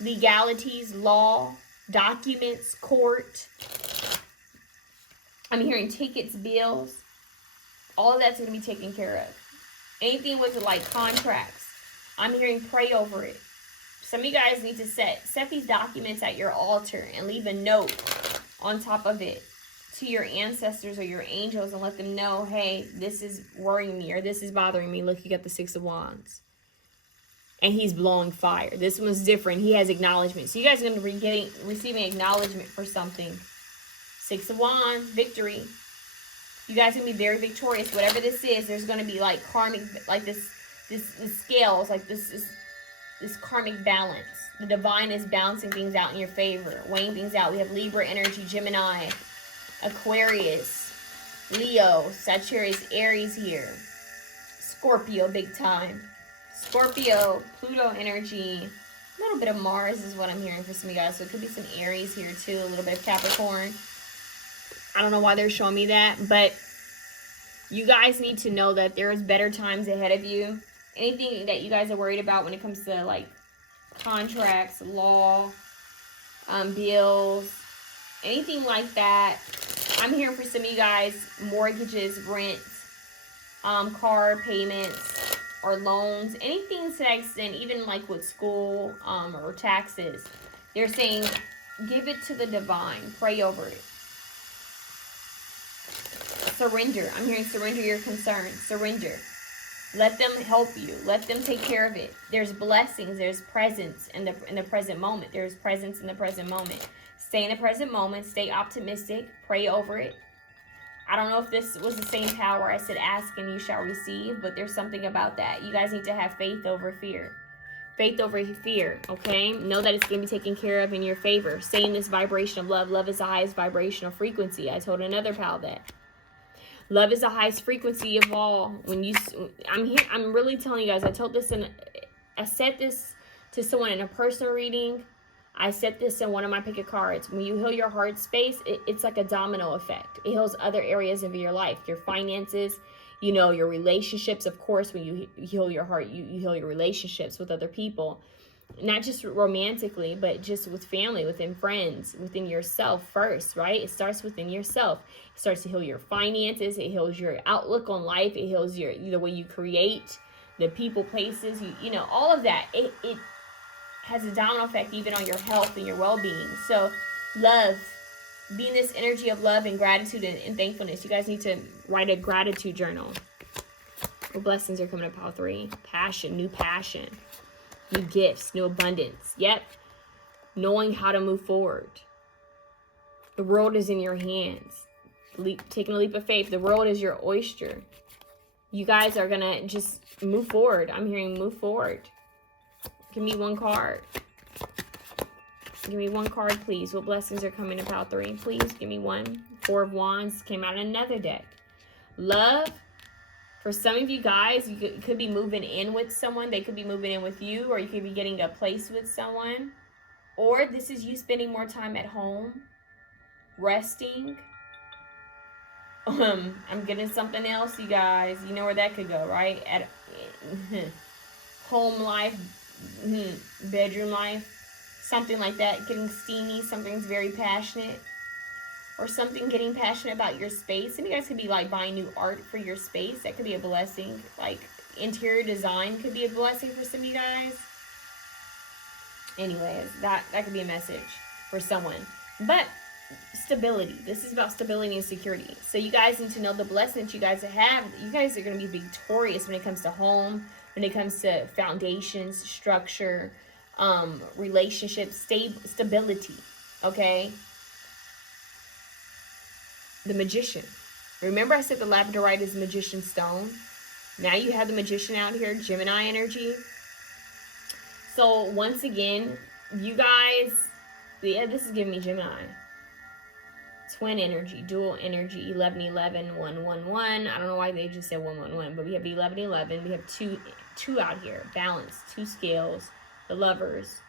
legalities, law, documents, court. I'm hearing tickets, bills. All of that's going to be taken care of. Anything with like contracts, I'm hearing pray over it. Some of you guys need to set these documents at your altar and leave a note on top of it to your ancestors or your angels and let them know, hey, this is worrying me or this is bothering me. Look, you got the 6 of Wands. And he's blowing fire. This one's different. He has acknowledgement. So you guys are going to be receiving acknowledgement for something. 6 of Wands, victory. You guys are going to be very victorious. Whatever this is, there's going to be like karmic, like this scales, like this karmic balance. The divine is balancing things out in your favor, weighing things out. We have Libra energy, Gemini, Aquarius, Leo, Sagittarius, Aries here. Scorpio, big time. Scorpio, Pluto energy, a little bit of Mars is what I'm hearing for some of you guys. So it could be some Aries here too, a little bit of Capricorn. I don't know why they're showing me that, but you guys need to know that there's better times ahead of you. Anything that you guys are worried about when it comes to like contracts, law, bills, anything like that. I'm hearing for some of you guys, mortgages, rent, car payments, or loans, anything to that extent, even like with school or taxes. They're saying, give it to the divine. Pray over it. Surrender. I'm hearing surrender your concerns. Surrender. Let them help you. Let them take care of it. There's blessings. There's presence in the present moment. There's presence in the present moment. Stay in the present moment. Stay optimistic. Pray over it. I don't know if this was the same power. I said ask and you shall receive, but there's something about that. You guys need to have faith over fear. Faith over fear, okay? Know that it's going to be taken care of in your favor. Stay in this vibration of love. Love is the highest vibrational frequency. I told another pal that. Love is the highest frequency of all. I'm really telling you guys, I said this to someone in a personal reading. I said this in one of my pick a cards. When you heal your heart space, it's like a domino effect. It heals other areas of your life, your finances, your relationships. Of course, when you heal your heart, you heal your relationships with other people. Not just romantically, but just with family, within friends, within yourself first, right? It starts within yourself. It starts to heal your finances. It heals your outlook on life. It heals the way you create, the people, places, all of that. It has a domino effect even on your health and your well-being. So love, be in this energy of love and gratitude and thankfulness. You guys need to write a gratitude journal. What blessings are coming up, pile 3? Passion, new gifts, new abundance. Yep. Knowing how to move forward. The world is in your hands. Taking a leap of faith. The world is your oyster. You guys are going to just move forward. I'm hearing move forward. Give me one card. Give me one card, please. What blessings are coming to pile 3? Please give me one. 4 of Wands came out in another deck. Love. For some of you guys, you could be moving in with someone. They could be moving in with you, or you could be getting a place with someone. Or this is you spending more time at home, resting. I'm getting something else, you guys. You know where that could go, right? At home life, bedroom life, something like that. Getting steamy, something's very passionate. Or something getting passionate about your space. Some of you guys could be like buying new art for your space. That could be a blessing. Like interior design could be a blessing for some of you guys. Anyways, that could be a message for someone. But stability. This is about stability and security. So you guys need to know the blessing that you guys have. You guys are going to be victorious when it comes to home, when it comes to foundations, structure, relationships, stability. Okay? The Magician. Remember I said the labradorite is magician stone? Now you have the Magician out here, Gemini energy. So once again, you guys, yeah, this is giving me Gemini. Twin energy, dual energy, 11-11, 1-1-1. I don't know why they just said 1-1-1, but we have 11-11. We have two out here. Balance, 2 scales, the Lovers.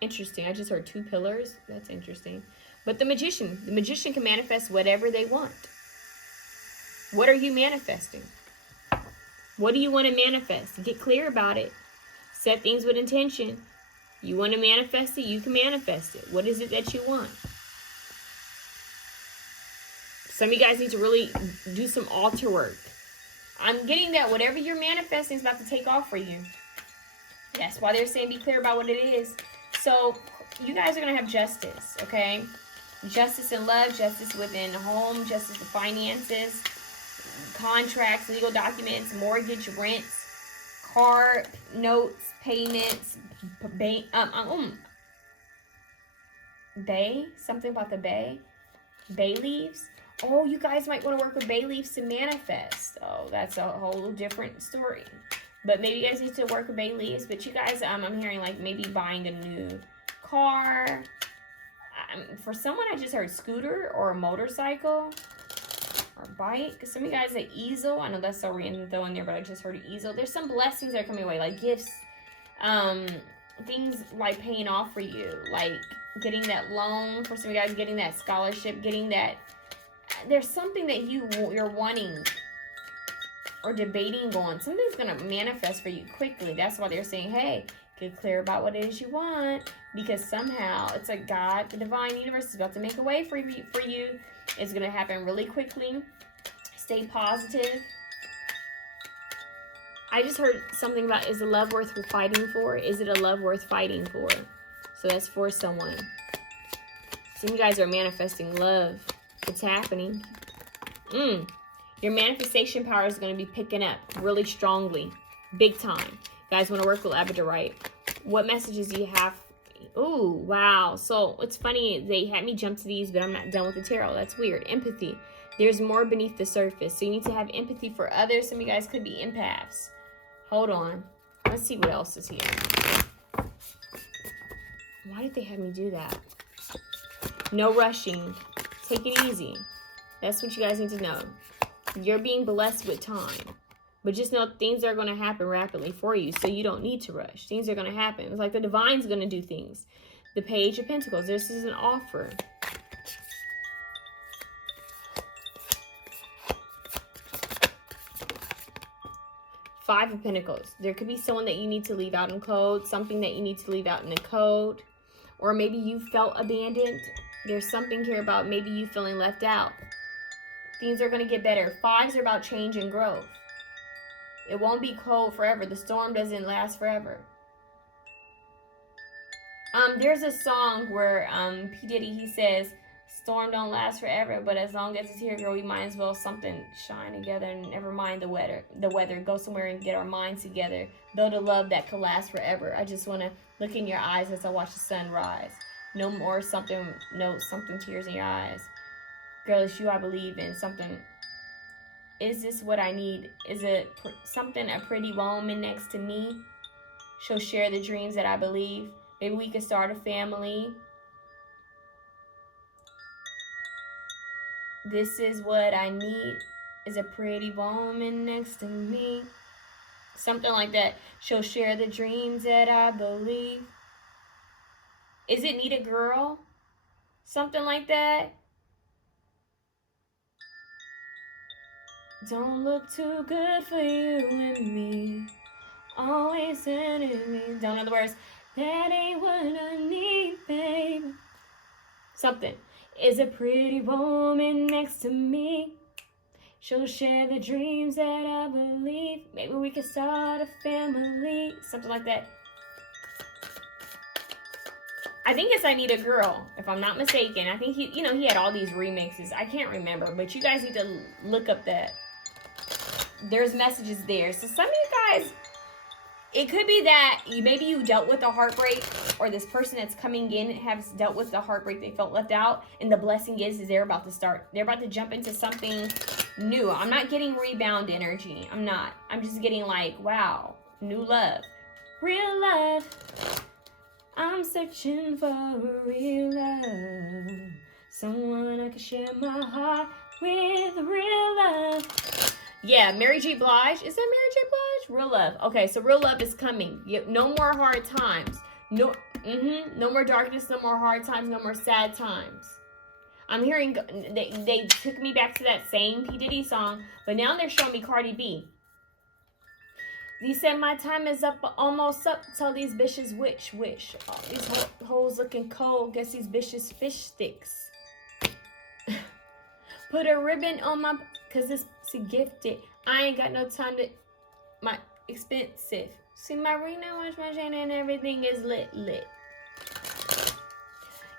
Interesting. I just heard 2 pillars. That's interesting. But the Magician can manifest whatever they want. What are you manifesting? What do you want to manifest? Get clear about it. Set things with intention. You want to manifest it, you can manifest it. What is it that you want? Some of you guys need to really do some altar work. I'm getting that whatever you're manifesting is about to take off for you. That's why they're saying be clear about what it is. So you guys are going to have justice, okay? Justice in love, justice within home, justice with finances, contracts, legal documents, mortgage, rents, car notes, payments, something about the bay leaves. Oh, you guys might want to work with bay leaves to manifest. Oh, that's a whole different story. But maybe you guys need to work with bay leaves. But you guys, I'm hearing like maybe buying a new car. For someone, I just heard scooter or a motorcycle or bike. Some of you guys, an easel. I know that's so random though in there, but I just heard an easel. There's some blessings that are coming away, like gifts, things like paying off for you, like getting that loan. For some of you guys, getting that scholarship, getting that. There's something that you're wanting or debating on. Something's gonna manifest for you quickly. That's why they're saying, hey, get clear about what it is you want, because somehow it's like God, the divine universe is about to make a way for you. It's gonna happen really quickly. Stay positive. I just heard something about, is a love worth fighting for? Is it a love worth fighting for? So that's for someone. Some of you guys are manifesting love. It's happening. Your manifestation power is going to be picking up really strongly. Big time. You guys want to work with labradorite. What messages do you have? Ooh, wow. So it's funny. They had me jump to these, but I'm not done with the tarot. That's weird. Empathy. There's more beneath the surface. So you need to have empathy for others. Some of you guys could be empaths. Hold on. Let's see what else is here. Why did they have me do that? No rushing. Take it easy. That's what you guys need to know. You're being blessed with time. But just know things are going to happen rapidly for you, so you don't need to rush. Things are going to happen. It's like the divine's going to do things. The Page of Pentacles. This is an offer. Five of Pentacles. There could be someone that you need to leave out in code. Something that you need to leave out in the code. Or maybe you felt abandoned. There's something here about maybe you feeling left out. Things are going to get better. Fives are about change and growth. It won't be cold forever. The storm doesn't last forever. There's a song where P. Diddy, he says, storm don't last forever, but as long as it's here, girl, we might as well something shine together and never mind the weather. Go somewhere and get our minds together. Build a love that could last forever. I just want to look in your eyes as I watch the sun rise. No more something tears in your eyes. Girl, it's you I believe in. Something. Is this what I need? Is it something, a pretty woman next to me? She'll share the dreams that I believe. Maybe we could start a family. This is what I need. Is a pretty woman next to me. Something like that. She'll share the dreams that I believe. Is it need a girl? Something like that. Don't look too good for you and me. Always sending me. Don't know the words. That ain't what I need, baby. Something. Is a pretty woman next to me. She'll share the dreams that I believe. Maybe we could start a family. Something like that. I think it's I Need a Girl, if I'm not mistaken. I think he had all these remixes. I can't remember, but you guys need to look up that. There's messages there. So some of you guys, it could be that maybe you dealt with a heartbreak, or this person that's coming in has dealt with the heartbreak. They felt left out, and the blessing is they're about to jump into something new. I'm not getting rebound energy. I'm not. I'm just getting like, wow, new love, real love. I'm searching for a real love, someone I can share my heart with, real love. Yeah, Mary J. Blige. Is that Mary J. Blige? Real love. Okay, so real love is coming. No more hard times. No more darkness, no more hard times, no more sad times. I'm hearing, they took me back to that same P. Diddy song, but now they're showing me Cardi B. He said, my time is up, almost up. Tell these bitches wish. Oh, these hoes looking cold. Guess these bitches fish sticks. Put a ribbon on my, cause this gifted. I ain't got no time to, my expensive. See my ring now, watch my chain, and everything is lit.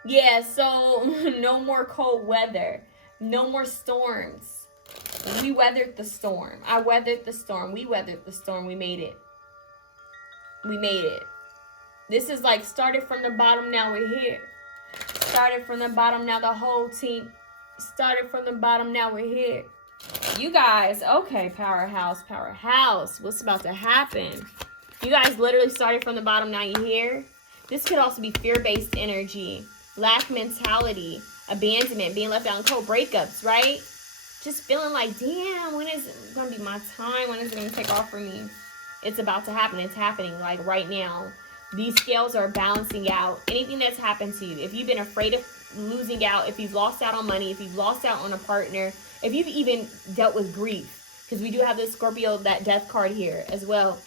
Yeah, so no more cold weather. No more storms. We weathered the storm. I weathered the storm. We weathered the storm. We made it. This is like started from the bottom, now we're here. Started from the bottom, now the whole team. Started from the bottom, now we're here. You guys, okay, powerhouse. What's about to happen? You guys literally started from the bottom, now you're here. This could also be fear-based energy, lack mentality, abandonment, being left out in cold, breakups, right? Just feeling like, damn, when is it going to be my time? When is it going to take off for me? It's about to happen. It's happening like right now. These scales are balancing out. Anything that's happened to you, if you've been afraid of losing out, if you've lost out on money, if you've lost out on a partner, if you've even dealt with grief, because we do have this Scorpio, that death card here as well.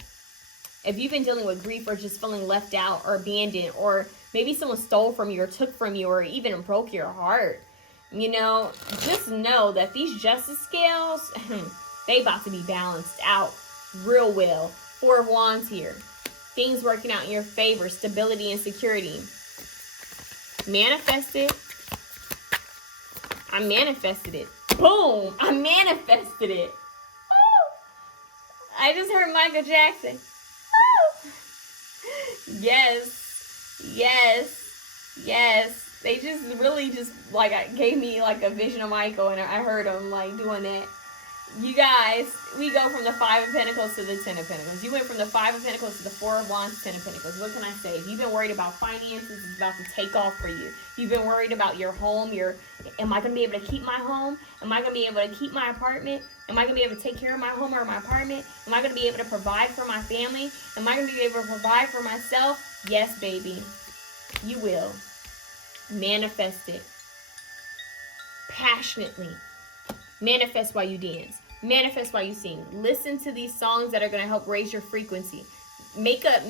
If you've been dealing with grief or just feeling left out or abandoned, or maybe someone stole from you or took from you or even broke your heart, just know that these justice scales, they about to be balanced out real well. 4 of Wands here. Things working out in your favor. Stability and security. Manifest it. I manifested it. Boom! I manifested it. Woo! I just heard Michael Jackson. Woo! Yes. They just really just like gave me like a vision of Michael, and I heard him like doing that. You guys, we go from the 5 of Pentacles to the 10 of Pentacles. You went from the 5 of Pentacles to the 4 of Wands, 10 of Pentacles. What can I say? If you've been worried about finances, it's about to take off for you. If you've been worried about your home, am I going to be able to keep my home? Am I going to be able to keep my apartment? Am I going to be able to take care of my home or my apartment? Am I going to be able to provide for my family? Am I going to be able to provide for myself? Yes, baby. You will. Manifest it. Passionately. Manifest while you dance. Manifest while you sing. Listen to these songs that are going to help raise your frequency. Make a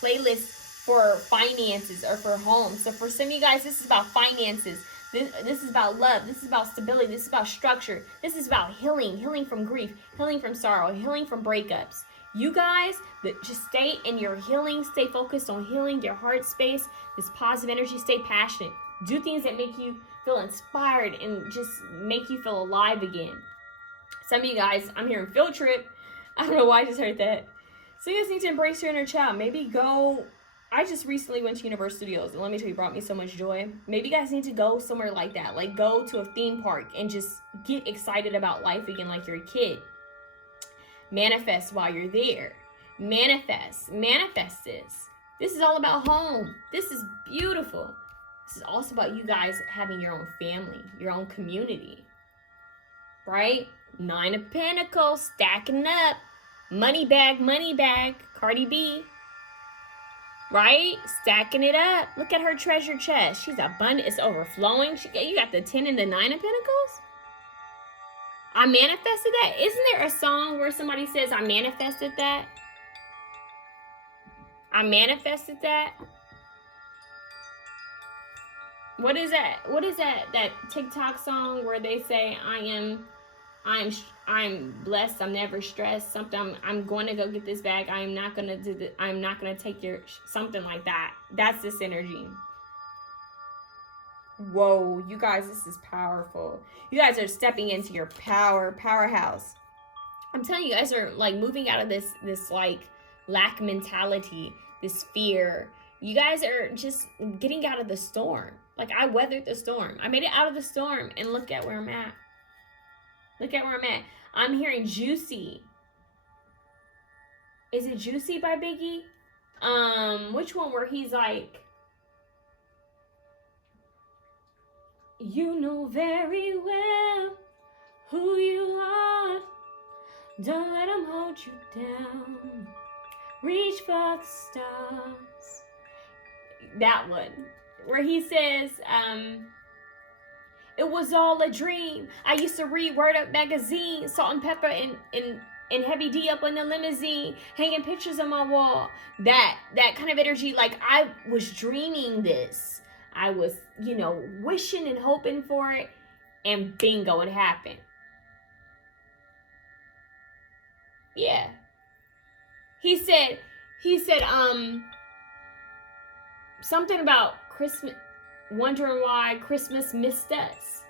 playlist for finances or for home. So for some of you guys, this is about finances. This is about love. This is about stability. This is about structure. This is about healing. Healing from grief. Healing from sorrow. Healing from breakups. You guys, just stay in your healing. Stay focused on healing your heart space. This positive energy. Stay passionate. Do things that make you feel inspired and just make you feel alive again. Some of you guys, I'm hearing field trip. I don't know why I just heard that. So you guys need to embrace your inner child. Maybe go. I just recently went to Universal Studios, and let me tell you, it brought me so much joy. Maybe you guys need to go somewhere like that. Like, go to a theme park and just get excited about life again like you're a kid. Manifest while you're there. Manifest this. This is all about home. This is beautiful. This is also about you guys having your own family, your own community, right? 9 of Pentacles, stacking up. Money bag, Cardi B, right? Stacking it up. Look at her treasure chest. She's abundant. It's overflowing. You got the 10 and the 9 of Pentacles. I manifested that. Isn't there a song where somebody says, I manifested that? I manifested that. What is that? What is that TikTok song where they say, I'm blessed. I'm never stressed. Something. I'm going to go get this bag. I'm not going to do the. I'm not going to take your something like that. That's this energy. Whoa, you guys, this is powerful. You guys are stepping into your powerhouse. I'm telling you, you guys are like moving out of this like lack mentality, this fear. You guys are just getting out of the storm. Like, I weathered the storm. I made it out of the storm, and look at where I'm at. Look at where I'm at. I'm hearing Juicy. Is it Juicy by Biggie? Which one where he's like, you know very well who you are. Don't let them hold you down. Reach for the stars. That one. Where he says, it was all a dream. I used to read Word Up magazine, Salt and Pepper and Heavy D up on the limousine, hanging pictures on my wall. That kind of energy, like I was dreaming this. I was, wishing and hoping for it, and bingo, it happened. Yeah. He said, something about Christmas, wondering why Christmas missed us.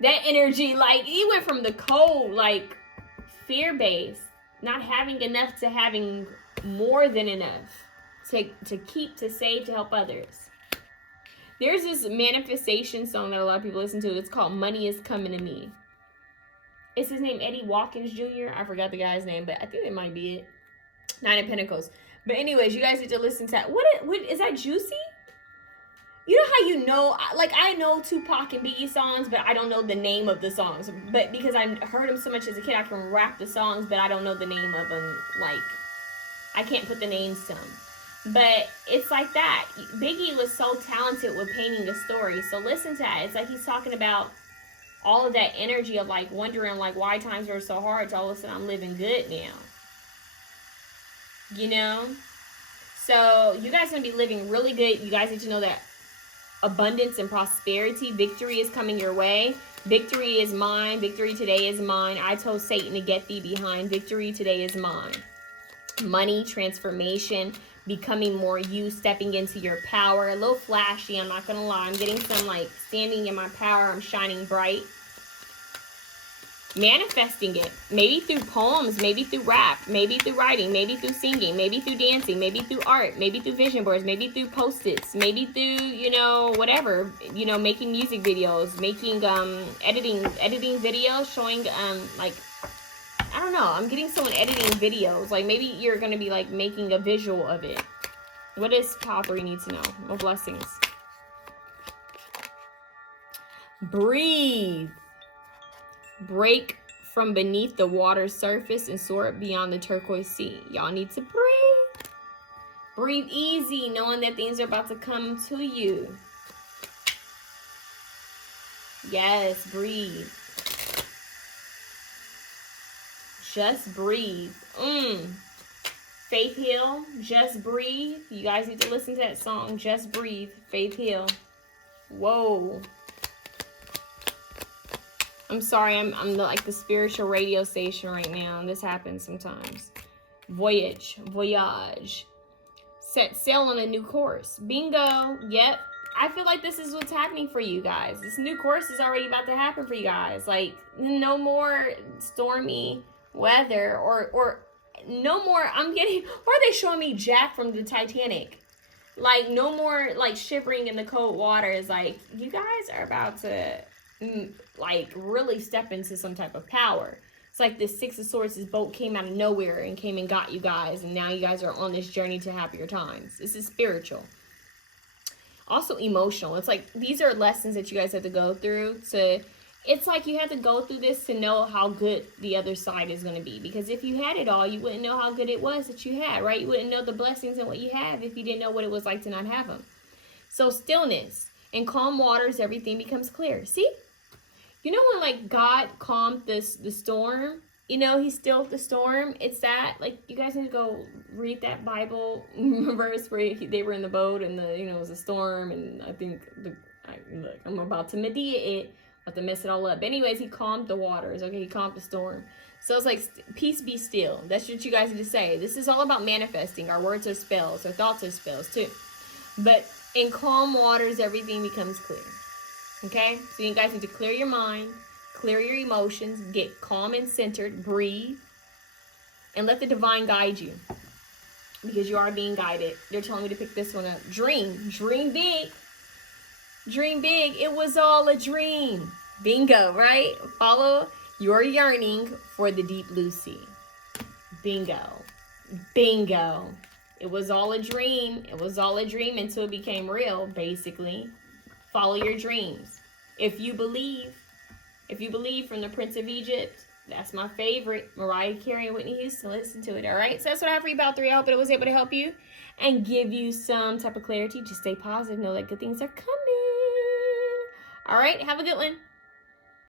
That energy, like, he went from the cold, like, fear-based, not having enough to having more than enough to keep, to save, to help others. There's this manifestation song that a lot of people listen to. It's called Money Is Coming to Me. It's his name, Eddie Watkins Jr. I forgot the guy's name, but I think it might be it. 9 of Pentacles. But anyways, you guys need to listen to that. What is that, Juicy? You know how you know, like, I know Tupac and Biggie songs, but I don't know the name of the songs. But because I heard them so much as a kid, I can rap the songs, but I don't know the name of them. Like, I can't put the names to them. But it's like that. Biggie was so talented with painting a story. So listen to that. It's like he's talking about all of that energy of, like, wondering, like, why times are so hard. So all of a sudden, I'm living good now. So you guys are going to be living really good. You guys need to know that abundance and prosperity, victory is coming your way. Victory is mine. Victory today is mine. I told Satan to get thee behind. Victory today is mine. Money, transformation, becoming more you, stepping into your power. A little flashy, I'm not going to lie. I'm getting some, like, standing in my power. I'm shining bright. Manifesting it, maybe through poems, maybe through rap, maybe through writing, maybe through singing, maybe through dancing, maybe through art, maybe through vision boards, maybe through post-its, maybe through, whatever, making music videos, making, editing videos, showing, like, I don't know, I'm getting someone editing videos, like, maybe you're going to be, like, making a visual of it. What does Pile 3 need to know? More blessings. Breathe. Break from beneath the water's surface and soar up beyond the turquoise sea. Y'all need to breathe. Breathe easy, knowing that things are about to come to you. Yes, breathe. Just breathe. Faith Hill, Just Breathe. You guys need to listen to that song, Just Breathe, Faith Hill. Whoa. I'm sorry, I'm like the spiritual radio station right now. This happens sometimes. voyage. Set sail on a new course. Bingo. Yep. I feel like this is what's happening for you guys. This new course is already about to happen for you guys. Like, no more stormy weather or no more, or are they showing me Jack from the Titanic? Like, no more, like, shivering in the cold waters. Like, you guys are about to, like, really step into some type of power. It's like this Six of Swords, this boat came out of nowhere and came and got you guys. And now you guys are on this journey to happier times. This is spiritual. Also emotional. It's like, these are lessons that you guys have to go through to... It's like you have to go through this to know how good the other side is going to be. Because if you had it all, you wouldn't know how good it was that you had, right? You wouldn't know the blessings and what you have if you didn't know what it was like to not have them. So stillness. In calm waters, everything becomes clear. See? You know when, like, God calmed the storm? You know, he stilled the storm? It's that. Like, you guys need to go read that Bible verse where they were in the boat and, it was a storm. And I think, look, I'm about to mediate it. About to mess it all up. But anyways, he calmed the waters. Okay, he calmed the storm. So it's like, peace be still. That's what you guys need to say. This is all about manifesting. Our words are spells. Our thoughts are spells too. But in calm waters, everything becomes clear. Okay? So you guys need to clear your mind, clear your emotions, get calm and centered, breathe, and let the divine guide you. Because you are being guided. They're telling me to pick this one up. Dream. Dream big. Dream big. It was all a dream. Bingo, right? Follow your yearning for the deep blue sea. Bingo. Bingo. It was all a dream. It was all a dream until it became real, basically. Follow your dreams. If you believe from the Prince of Egypt, that's my favorite, Mariah Carey and Whitney Houston. Listen to it, all right? So that's what I have for you about 3. I hope it was able to help you and give you some type of clarity. Just stay positive. Know that good things are coming. All right, have a good one.